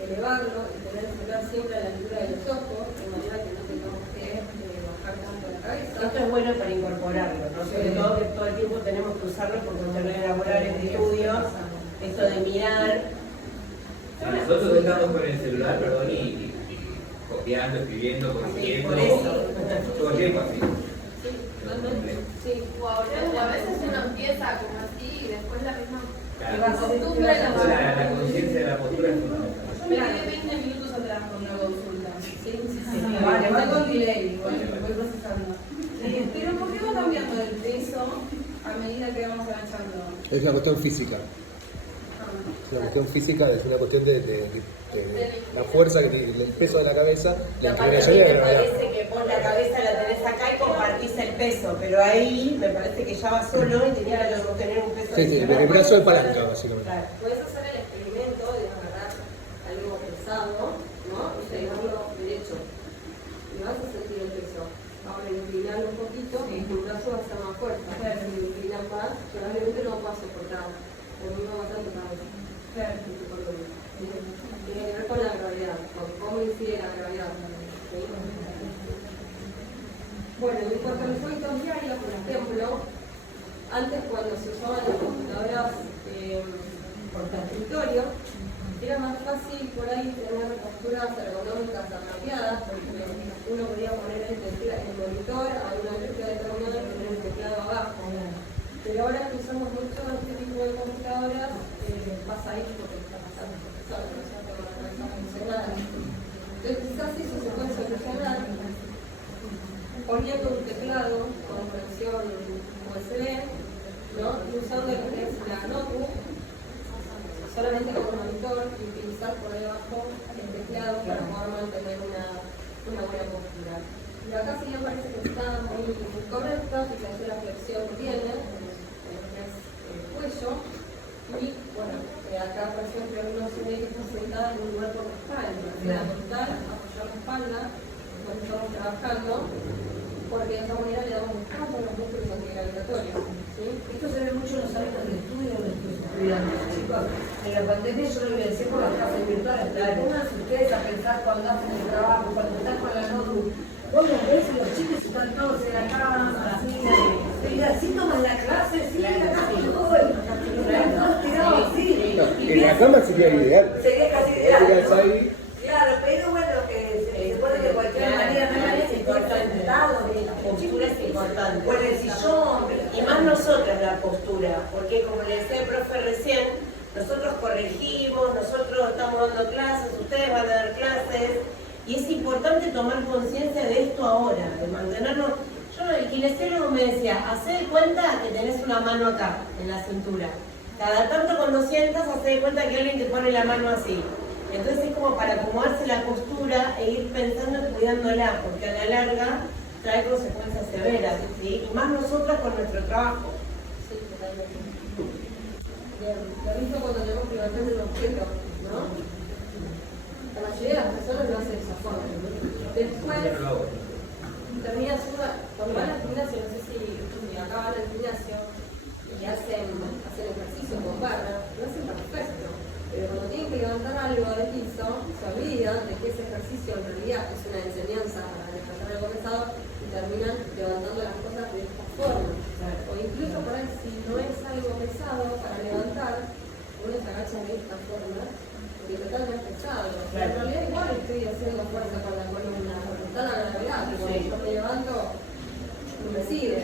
elevarlo y tener el celular siempre a la altura de los ojos, de manera que no tengamos que bajar tanto la cabeza. Esto es bueno para incorporarlo, ¿no? Sobre todo que todo el tiempo tenemos que usarlo por cuestiones laborales, de estudios, esto de mirar. Nosotros estamos con el celular, perdón, y copiando, escribiendo, corrigiendo, Por eso. todo el tiempo así. Sí, totalmente. Sí. O a veces uno empieza como así y después la misma Claro. costumbre La conciencia de la postura es fundamental. Yo me quedé 20 minutos atrás con una consulta. Sí. Vale, va con delay, voy procesando. Pero ¿por qué va cambiando el peso a medida que vamos agachando? Es una cuestión física. Es una cuestión física, es una cuestión de la fuerza, que tiene el peso de la cabeza, la La parte inclinación y la me gravedad. parece que vos la cabeza la tenés acá y compartís el peso, pero ahí me parece que ya va solo y tenía que tener un peso. Sí, sí, el brazo de palanca, básicamente. Claro. Puedes hacer el experimento de agarrar algo pesado, ¿no? Y llevarlo derecho. Y vas a sentir el peso. Ahora inclinarlo un poquito, y tu brazo va a ser más fuerte. Si lo inclinas más, probablemente no vas a soportar. O no vas a tocar. Tiene que ver con la gravedad, con cómo incide la gravedad. ¿Sí? Bueno, en cuanto a los hábitos diarios, por ejemplo, antes cuando se usaban las computadoras por escritorio, era más fácil por ahí tener posturas ergonómicas apropiadas, porque uno podía poner el monitor a una altura determinada y tener el teclado abajo. Pero ahora que usamos mucho este tipo de computadoras, pasa esto que está pasando el profesor, que no se con la cabeza funcionada. Entonces quizás eso se puede solucionar poniendo un teclado con conexión USB, ¿no? Y usando lo que es la notebook, solamente como monitor y utilizar por debajo el teclado para poder mantener una buena postura. Y acá sí me parece que está muy correcta, fíjense la flexión que tiene, en lo que es el cuello, y fundamental apoyar la espalda cuando estamos trabajando, porque de esa manera le damos descanso a los músculos antigravitatorios. ¿Sí? Esto se ve mucho en los hábitos de estudio de nuestros estudiantes, chicos. En la pandemia yo lo evidencié por las clases virtuales, pero pónganse ustedes a pensar cuando hacen el trabajo, cuando están con la notebook. Vos los ves y los chicos están todos en la cama, así, y así toman la clase, sí, acá están todos tirados así. No, en la cama sería ideal. Sería casi Tirarse ideal. ahí. Claro, pero bueno, que se pone de cualquier manera, no es importante. La postura es importante. O en el sillón, Y más nosotras la postura, porque como le decía el profe recién, nosotros corregimos, nosotros estamos dando clases, ustedes van a dar clases, y es importante tomar conciencia de esto ahora, de mantenernos. Yo, el kinesiólogo me decía, hacé de cuenta que tenés una mano acá, en la cintura. Cada tanto cuando sientas, hacé de cuenta que alguien te pone la mano así. Entonces es como para acomodarse la postura e ir pensando y cuidándola, porque a la larga trae consecuencias severas, ¿sí? Y más nosotras con nuestro trabajo. Sí, totalmente. Bien, lo mismo cuando tenemos que levantar un objeto, ¿no? La mayoría de las personas lo hacen de esa forma. Después, terminas cuando van al gimnasio, no sé si acá van al gimnasio y hacen ejercicio con barra, lo hacen perfecto. Pero cuando tienen que levantar algo del piso, se olvidan de que ese ejercicio en realidad es una enseñanza para levantar algo pesado y terminan levantando las cosas de esta forma. O incluso por ahí, si no es algo pesado para levantar, uno se agacha de esta forma, porque total no es pesado. Pero en realidad igual estoy haciendo fuerza con la columna, porque está la gravedad, que cuando yo me levanto, no me sigue.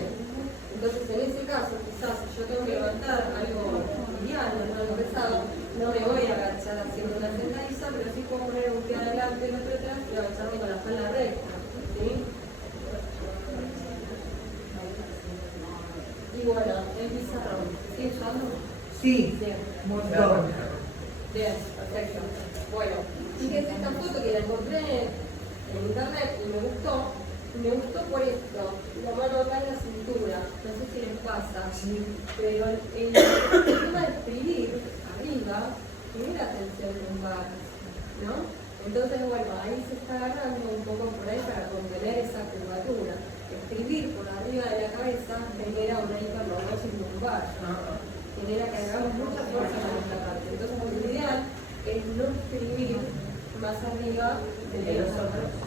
Entonces en ese caso, quizás si yo tengo que levantar algo liviano, no algo pesado, no me voy a agachar haciendo una sentadilla, pero sí puedo poner un pie adelante, el otro atrás y agacharme con la espalda recta. ¿Sí? Y bueno, el pizarrón, ¿sigue usando? sí, Bien. un montón. Bien, perfecto. Bueno, fíjense esta foto que la encontré en internet y me gustó. Me gustó por esto, la mano acá en la cintura, no sé si les pasa, pero el tema de escribir arriba genera tensión lumbar, ¿no? Entonces, bueno, ahí se está agarrando un poco por ahí para contener esa curvatura. Escribir por arriba de la cabeza genera una hiperlordosis lumbar, genera que hagamos mucha fuerza con esta parte. Entonces, lo ideal es no escribir más arriba de nosotros.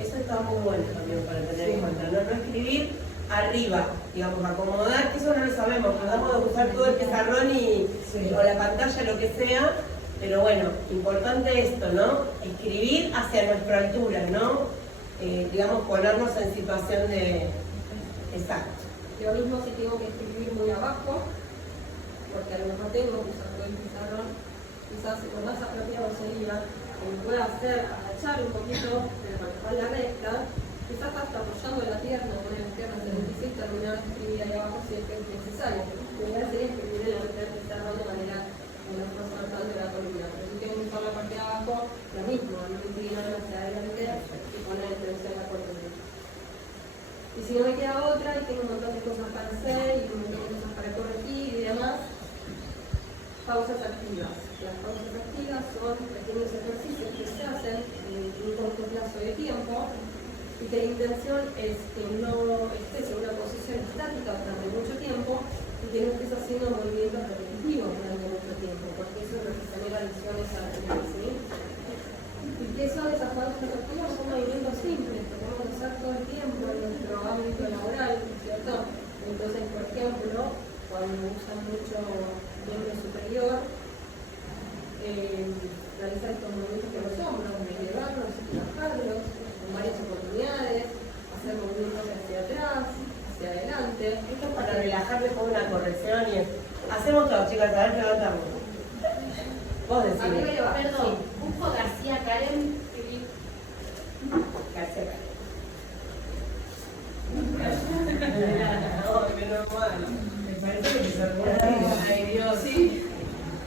Eso está muy bueno también para tener en cuenta. No escribir arriba, digamos, acomodar, que eso no lo sabemos, tratamos de usar todo el pizarrón o la pantalla, lo que sea, pero bueno, importante esto, ¿no? Escribir hacia nuestra altura, ¿no? Digamos, ponernos en situación de... Exacto. Lo mismo si tengo que escribir muy abajo, porque a lo mejor tengo que usar todo el pizarrón, quizás lo más apropiado sería que me pueda hacer agachar un poquito de la espalda recta, quizás hasta apoyando la pierna, poner las piernas en el piso y terminar de escribir ahí abajo si es que es necesario. Lo ideal sería escribir en la mitad del pizarrón de manera que no esforzar tanto la columna. Pero si tengo que usar la parte de abajo, lo mismo, no inclinar hacia adelante y poner en tensión la columna. Y si no me queda otra y tengo un montón de cosas para hacer y un montón de cosas para corregir y demás, pausas activas. Las pausas activas son pequeños ejercicios que se hacen en un corto plazo de tiempo y que la intención es que no estés en una posición estática durante mucho tiempo y que no estés haciendo movimientos repetitivos durante mucho tiempo, porque eso es lo que genera lesiones a la piel, ¿sí? ¿Y qué son esas pausas activas? Son movimientos simples que podemos usar todo el tiempo en nuestro ámbito laboral, ¿cierto? Entonces, por ejemplo, cuando usan mucho miembro superior, realizar estos movimientos con los hombros, de elevarlos y bajarlos en varias oportunidades, hacer movimientos hacia atrás, hacia adelante. Esto es para relajar después de una corrección y hacemos todo, chicas, a ver, levantamos. Vos decís. Arriba y abajo. Perdón, busco García Karen. García Karen. Me parece que se Ay, Dios, sí.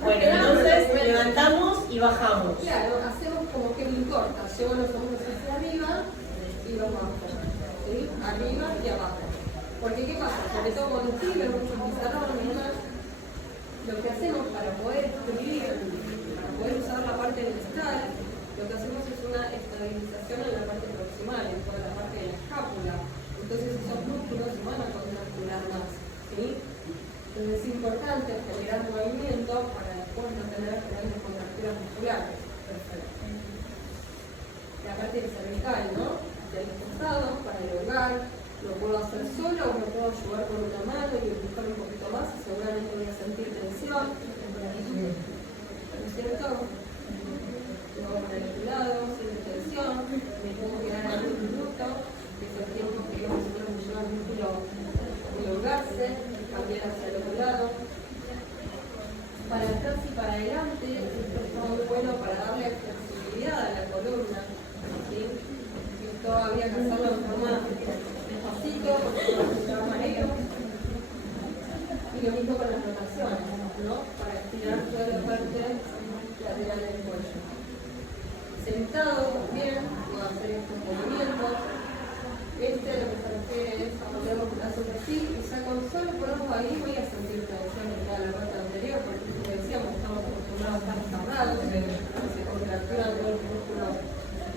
Bueno, entonces levantamos y bajamos. Claro, hacemos como que no importa, llevo los hombros hacia arriba y los bajo, ¿sí? Arriba y abajo. Porque ¿qué pasa? Sobre todo cuando escriben muchos pizarrones y demás, lo que hacemos para poder escribir, para poder usar la parte ventral, lo que hacemos es una estabilización en la parte proximal, en toda la parte de la escápula. Entonces esos músculos se van a contracturar más, ¿sí? Entonces es importante generar movimiento para después no tener grandes contracturas musculares. Perfecto. La parte cervical, ¿no? De los costados para elongar, lo puedo hacer solo o me puedo ayudar con una mano y empujar un poquito más y seguramente voy a sentir tensión. ¿No es cierto? Lo hago para el otro lado, siento tensión, me puedo quedar a 1 minuto, que es el tiempo que nosotros nos lleva el músculo a elongarse, cambiar hacia el otro lado. Para atrás y para adelante, esto está muy bueno para darle flexibilidad a la columna. ¿Sí? Esto había que hacerlo de forma despacito, porque no se mareo. Y lo mismo con las rotaciones, ¿no? Para estirar toda la parte lateral del cuello. Sentado también, puedo hacer estos movimientos. Lo que se refiere es a poner los brazos así y saco solo por ojo ahí, voy a sentir tensión en toda la parte anterior, porque como decíamos, estamos acostumbrados a estar cerrados, se contracturan todo el músculo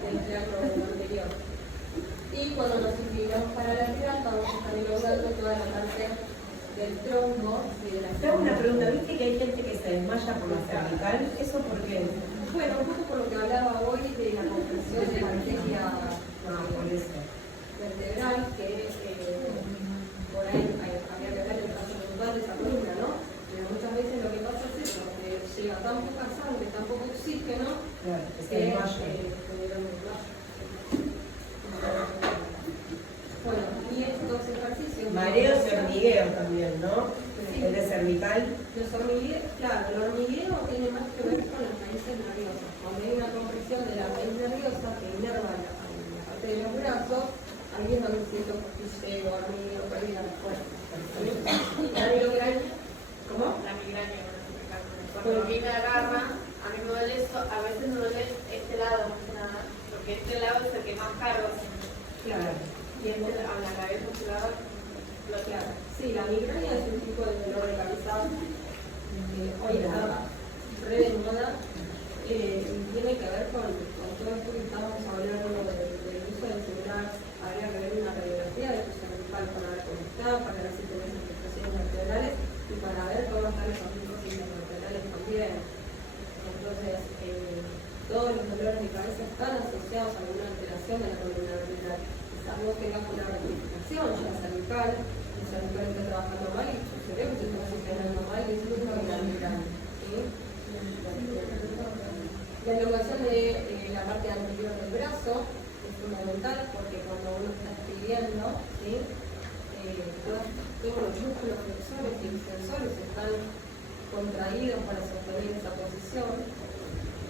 del triángulo anterior. Y cuando nos inclinamos para la lateral, vamos a estar elongando toda la parte del tronco y de la Te hago una pregunta, ¿viste que hay gente que se desmaya por la cervical? ¿Eso por qué? Bueno, un poco por lo que hablaba hoy de la compresión de la arteria vertebral, que por ahí habría que ver el caso puntual de esa columna, ¿no? Pero muchas veces lo que pasa es eso, que llega tan poca sangre, tan poco oxígeno, Claro, es que el desmayo. generan un desmayo. Bueno, y estos ejercicios... Mareos y hormigueo también, ¿no? Sí. El de cervical. Los hormigueos, claro, el hormigueo tiene más que ver con las raíces nerviosas. Cuando hay una compresión de la raíz nerviosa que inerva la parte de los brazos, ahí es donde siento cosquilleo, hormigueo, pérdida de fuerza. Y también lo que hay, ¿cómo? La migraña, cuando a mí me agarra, a mí me duele esto, a veces me duele este lado, más que nada, porque este lado es el que más cargo, Claro. y este, a la cabeza, este lado, lo Claro. Sí, la migraña es un tipo de dolor de cabeza que hoy está re de moda y tiene que ver con todo esto que estamos hablando del uso del celular. Habría que ver una radiografía de tu cervical para ver cómo está, para ver si tenés afectaciones vertebrales y para ver cómo están los amigos intervertebrales también. Entonces, todos los dolores de cabeza están asociados a alguna alteración de la columna vertebral. Quizás vos tengas una rectificación ya cervical, el cervical está trabajando mal y tu cerebro se está oxigenando mal y eso es lo que la migraña. ¿Sí? La elongación de la parte anterior del brazo es fundamental porque cuando uno está escribiendo, ¿sí? Todos los músculos flexores y extensores están contraídos para sostener esa posición.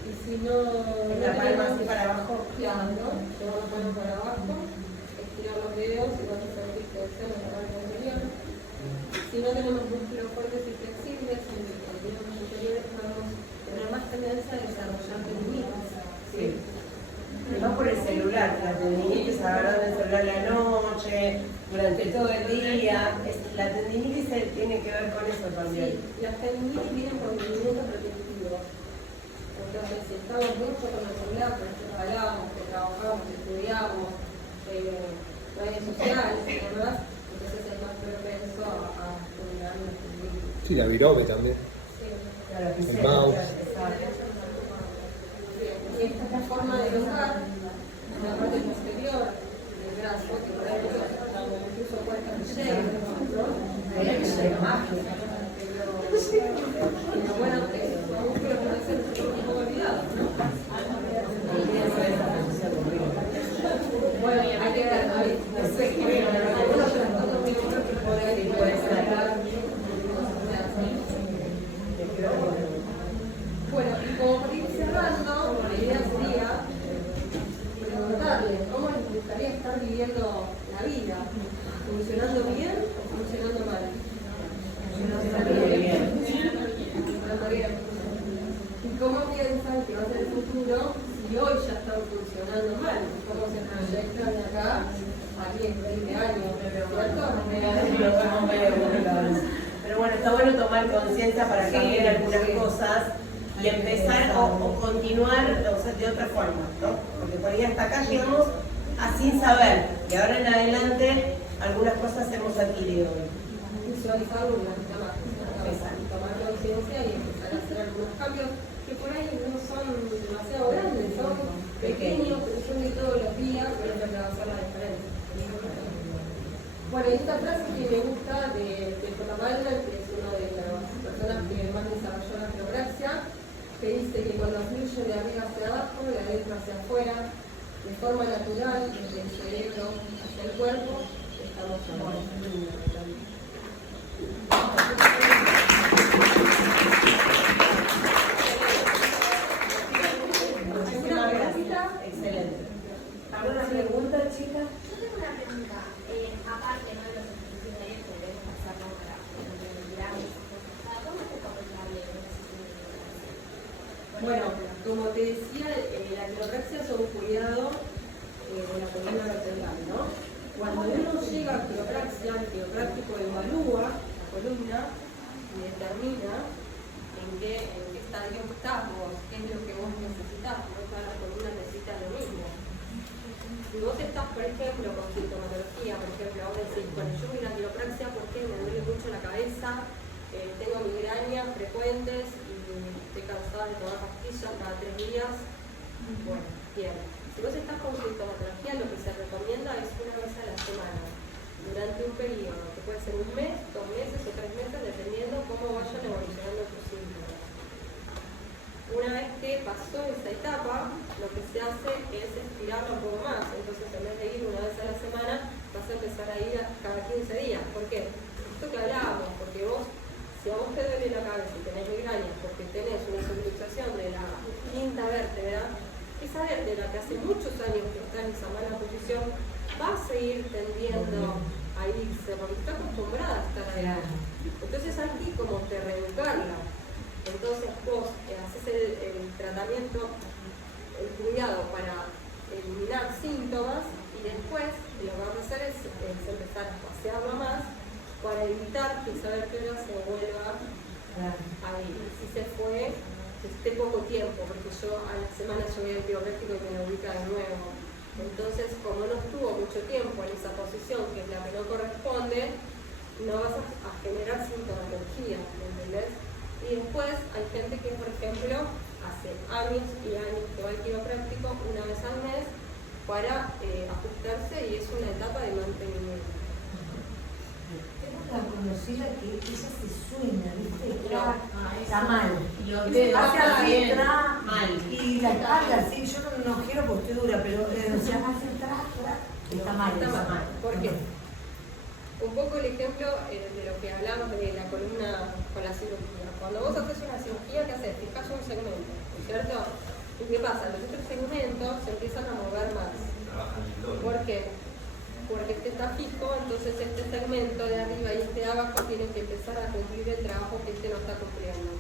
Y si no... La palma así para abajo. Claro, ¿no? Llevar la palma para abajo, estirar los dedos y vas a sentir tensión en la parte anterior. Si no tenemos músculos fuertes y flexibles, en los miembros superiores podemos tener más tendencia a desarrollar tendinitis. ¿Sí? Y más por el celular, la tendinitis agarrando el celular la noche, durante todo el día. La tendinitis tiene que ver con eso también. Sí, las tendinitis vienen por movimientos repetitivos. Entonces, si estamos mucho con el celular, por ejemplo, hablamos, que trabajamos, que estudiamos, redes sociales y demás, entonces es más propenso a generar una tendinitis. Sí, la virome también. Sí. El mouse. Esta es la forma de elongar la parte posterior del brazo, que por ahí incluso puede estar lleno, ¿no? Pero bueno, los músculos que hacen un poco olvidados, ¿no? Bueno, hay que ver, no sé qué, algunos trastornos miembros que pueden sacar. Bueno, y como para ir cerrando, la idea sería preguntarle cómo les gustaría estar viviendo la vida, funcionando bien o funcionando mal. Funcionando bien. ¿Y cómo piensan que va a ser el futuro si hoy ya están funcionando mal? ¿Cómo se proyectan de acá a 10, 20 años? ¿Cierto? Pero bueno, está bueno tomar conciencia para cambiar algunas cosas y empezar o continuar o sea, de otra forma, ¿no? Porque por ahí hasta acá llegamos sin saber, y ahora en adelante algunas cosas hemos adquirido. Visualizarlo una vez más, tomar conciencia y empezar a hacer algunos cambios que por ahí no son demasiado grandes, son pequeños, pero son de todos los días, pero es lo que va a hacer la diferencia. Bueno, y esta frase que me gusta de J. Malman, que es una de las personas que más desarrolló la quiropraxia, que dice que cuando fluye de arriba hacia abajo, de adentro hacia afuera, de forma natural, desde el cerebro hacia el cuerpo, estamos llamados. Muchísimas gracias. Excelente. ¿Alguna pregunta, chica? Yo tengo una pregunta, aparte ¿no? de los ejercicios que debemos hacerlo para mirar ¿cómo es recomendable un ejercicio de quiropraxia? Bueno, como te decía, la quiropraxia es un cuidado de la columna vertebral, ¿no? Cuando uno llega a quiropraxia, el quiropráctico evalúa la columna y determina en qué estadio estás vos, qué es lo que vos necesitas, no toda la columna necesita lo mismo. Si vos estás, por ejemplo, con sintomatología, por ejemplo, vos decís, bueno, yo voy a la quiropraxia porque me duele mucho la cabeza, tengo migrañas frecuentes y estoy cansada de tomar pastillas cada 3 días. Bueno, bien. Si vos estás con sintomatología, lo que se recomienda es una vez a la semana, durante un periodo, que puede ser 1 mes, 2 meses o 3 meses, dependiendo cómo vayan evolucionando tus síntomas. Una vez que pasó esa etapa, lo que se hace es estirarlo un poco más. Entonces, en vez de ir una vez a la semana, vas a empezar a ir cada 15 días. ¿Por qué? Esto que hablábamos, porque vos, si a vos te duele la cabeza y tenés migrañas porque tenés una subluxación de la quinta vértebra, esa vértebra que hace muchos años que está en esa mala posición, va a seguir tendiendo a irse, porque está acostumbrada a estar ahí. Entonces aquí como que reeducarla. Entonces vos haces el tratamiento, el cuidado para eliminar síntomas y después lo que vas a hacer es empezar a pasearlo más para evitar que esa vértebra se vuelva a ir. Si se fue, que esté poco tiempo, porque yo a la semana yo voy al quiropráctico y me lo ubica de nuevo. Entonces, como no estuvo mucho tiempo en esa posición, que es la que no corresponde, no vas a generar sintomatología, ¿entendés? Y después hay gente que, por ejemplo, hace años y años que va al quiropráctico una vez al mes para ajustarse y es una etapa de mantenimiento. Tengo una conocida que ella se sueña, ¿viste? Está mal. Y lo Hace así, bien, tra, mal. y la espalda, sí, yo no quiero porque estoy dura, pero o sea, hace tra, está mal. Está mal. ¿Por qué? Un poco el ejemplo de lo que hablamos de la columna con la cirugía. Cuando vos haces una cirugía, ¿qué haces? Fijás un segmento, ¿cierto? ¿Y qué pasa? Los otros segmentos se empiezan a mover más. ¿Por qué? Porque este está fijo, entonces este segmento de arriba y este de abajo tienen que empezar a cumplir el trabajo que este no está cumpliendo.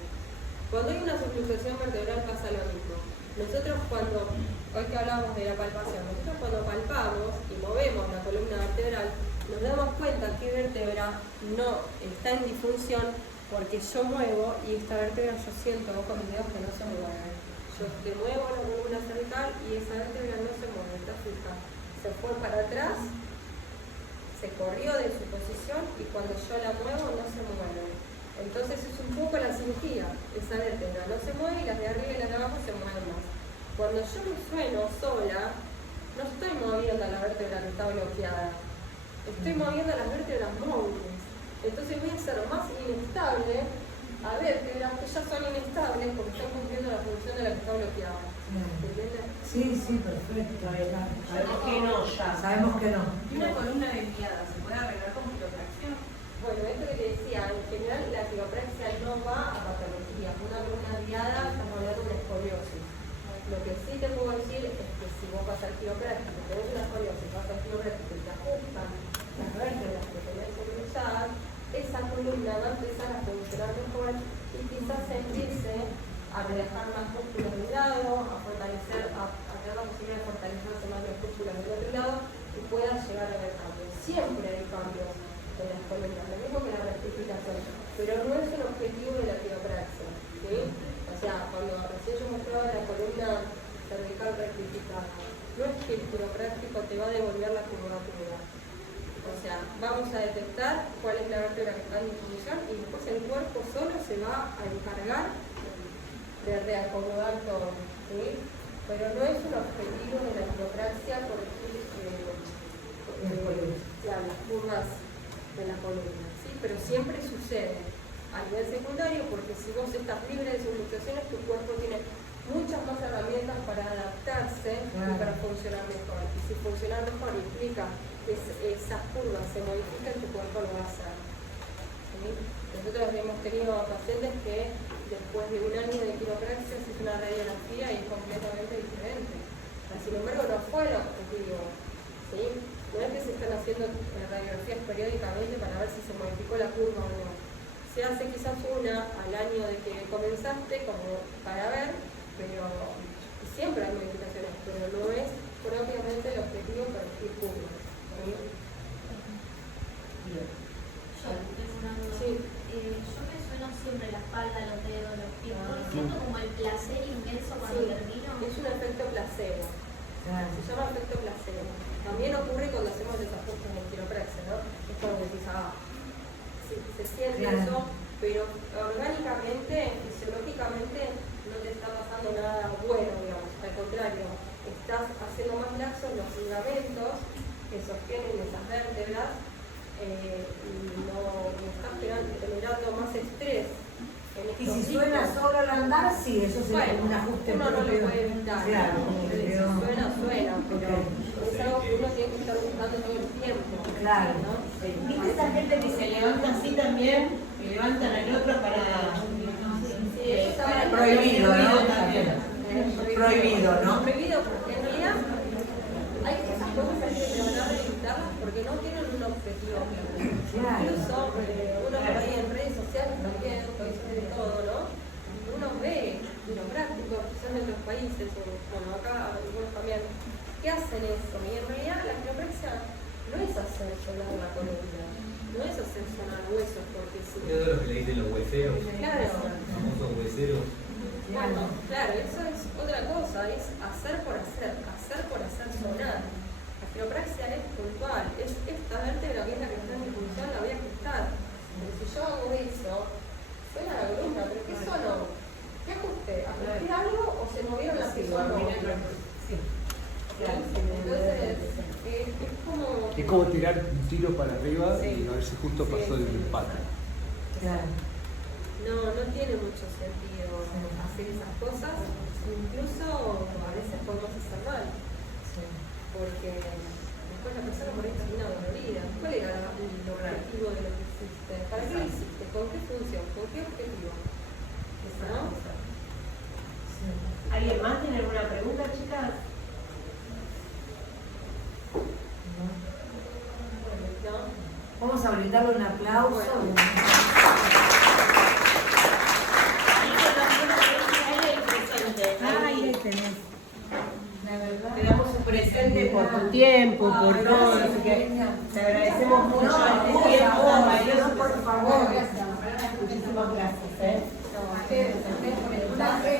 Cuando hay una subluxación vertebral pasa lo mismo. Nosotros hoy que hablamos de la palpación, nosotros cuando palpamos y movemos la columna vertebral, nos damos cuenta que vértebra no está en disfunción porque yo muevo y esta vértebra yo siento con mis dedos que no se mueve. Yo te muevo la columna cervical y esa vértebra no se mueve, está fija. Se fue para atrás, se corrió de su posición y cuando yo la muevo no se mueve. Entonces es un poco la cirugía, esa vértebra no se mueve y las de arriba y las de abajo se mueven más. Cuando yo me sueno sola, no estoy moviendo la vértebra que está bloqueada. Estoy moviendo las vértebras móviles. Entonces voy a ser más inestable a vértebras que ya son inestables porque están cumpliendo la función de la que está bloqueada. ¿Entiendes? Sí, perfecto. Sabemos que no, ya. Sabemos que no. ¿Y una columna desviada se puede arreglar con quiropraxia? Bueno, esto que te decía, en general la quiropraxia no va a patología. Una columna desviada estamos hablando de una escoliosis. Lo que sí te puedo decir es que si vos vas al quiropráctico, tenés una escoliosis, vas al quiropráctico y te ajustan las vértebras que tenés cruzadas, esa columna va a empezar a funcionar mejor y quizás se empiece a relajar más músculos de un lado, a fortalecer, a tener la posibilidad de fortalecerse más los músculos del otro lado y pueda llegar a haber cambios. Siempre hay cambios en las columnas, lo mismo que la rectificación, pero no es el objetivo de la quiropraxia, ¿sí? O sea, cuando vamos a detectar cuál es la vértebra que está en disfunción y después el cuerpo solo se va a encargar de acomodar todo, ¿sí? Pero no es un objetivo de la quiropraxia corregir las curvas de la columna, ¿sí? Pero siempre sucede a nivel secundario porque si vos estás libre de subluxaciones, tu cuerpo tiene muchas más herramientas para adaptarse y para funcionar mejor. Y si funcionar mejor implica que esas curvas se modifican, tu cuerpo lo va a hacer. ¿Sí? Nosotros hemos tenido pacientes que después de un año de quiropraxia se hizo una radiografía y es completamente diferente. Sin embargo, no fue el objetivo. ¿Sí? No es que se están haciendo radiografías periódicamente para ver si se modificó la curva o no. Se hace quizás una al año de que comenzaste como para ver, pero siempre hay modificaciones, pero no es propiamente el objetivo corregir curvas. Sí. Yo me sueno siempre la espalda, los dedos, los pies, siento como el placer inmenso cuando termino. Es un efecto placebo. Se llama efecto placebo. También ocurre cuando hacemos desajustes en quiropraxia, ¿no? Es como decís, sí, se siente eso, pero orgánicamente, fisiológicamente, no te está pasando nada bueno, digamos. Al contrario, estás haciendo más laxos los ligamentos que sostienen esas vértebras y no estás generando más estrés. Y si suena solo al andar, sí, eso sería un ajuste. Uno no lo puede evitar. Claro, Si suena, pero es algo que uno tiene que estar buscando todo el tiempo. Claro. ¿No? ¿Viste esa gente que se levanta así también y levantan al otro para Prohibido, ¿no? también? Prohibido, ¿no? Prohibido porque en realidad hay esas cosas hay que tratar de evitarlas porque no tienen un objetivo claro. Incluso uno por ahí en redes sociales también, hoy se ve todo, ¿no? Uno ve quiroprácticos, quizás en otros países, o bueno, acá algunos también, que hacen eso. Y en realidad la quiropraxia no es hacer sonar la columna, no es hacer sonar huesos, porque si... Es de lo que le dicen los hueseros. Claro. Los famosos hueseros. Bueno, claro, eso es otra cosa, es hacer por hacer sonar. La quiropraxia es puntual, es esta vértebra que es la que está en disfunción, la voy a ajustar. Pero si yo hago eso, suena la columna, pero ¿qué sonó? ¿Qué ajusté? ¿Ajusté algo o se movieron las piernas? Sí. Entonces, es como... Es como tirar un tiro para arriba y a ver si justo pasó el empate. Claro. No tiene mucho sentido hacer esas cosas, incluso a veces podemos hacer mal, porque después la persona por ahí termina dolorida. ¿Cuál era el objetivo de lo que hiciste? ¿Para qué lo hiciste? ¿Con qué función? ¿Con qué objetivo? ¿No? ¿Alguien más tiene alguna pregunta, chicas? ¿No? Vamos a brindarle un aplauso. Ahí tenés. Te damos un presente por tu tiempo, por todo. Así que te agradecemos mucho este tiempo valioso. Por favor.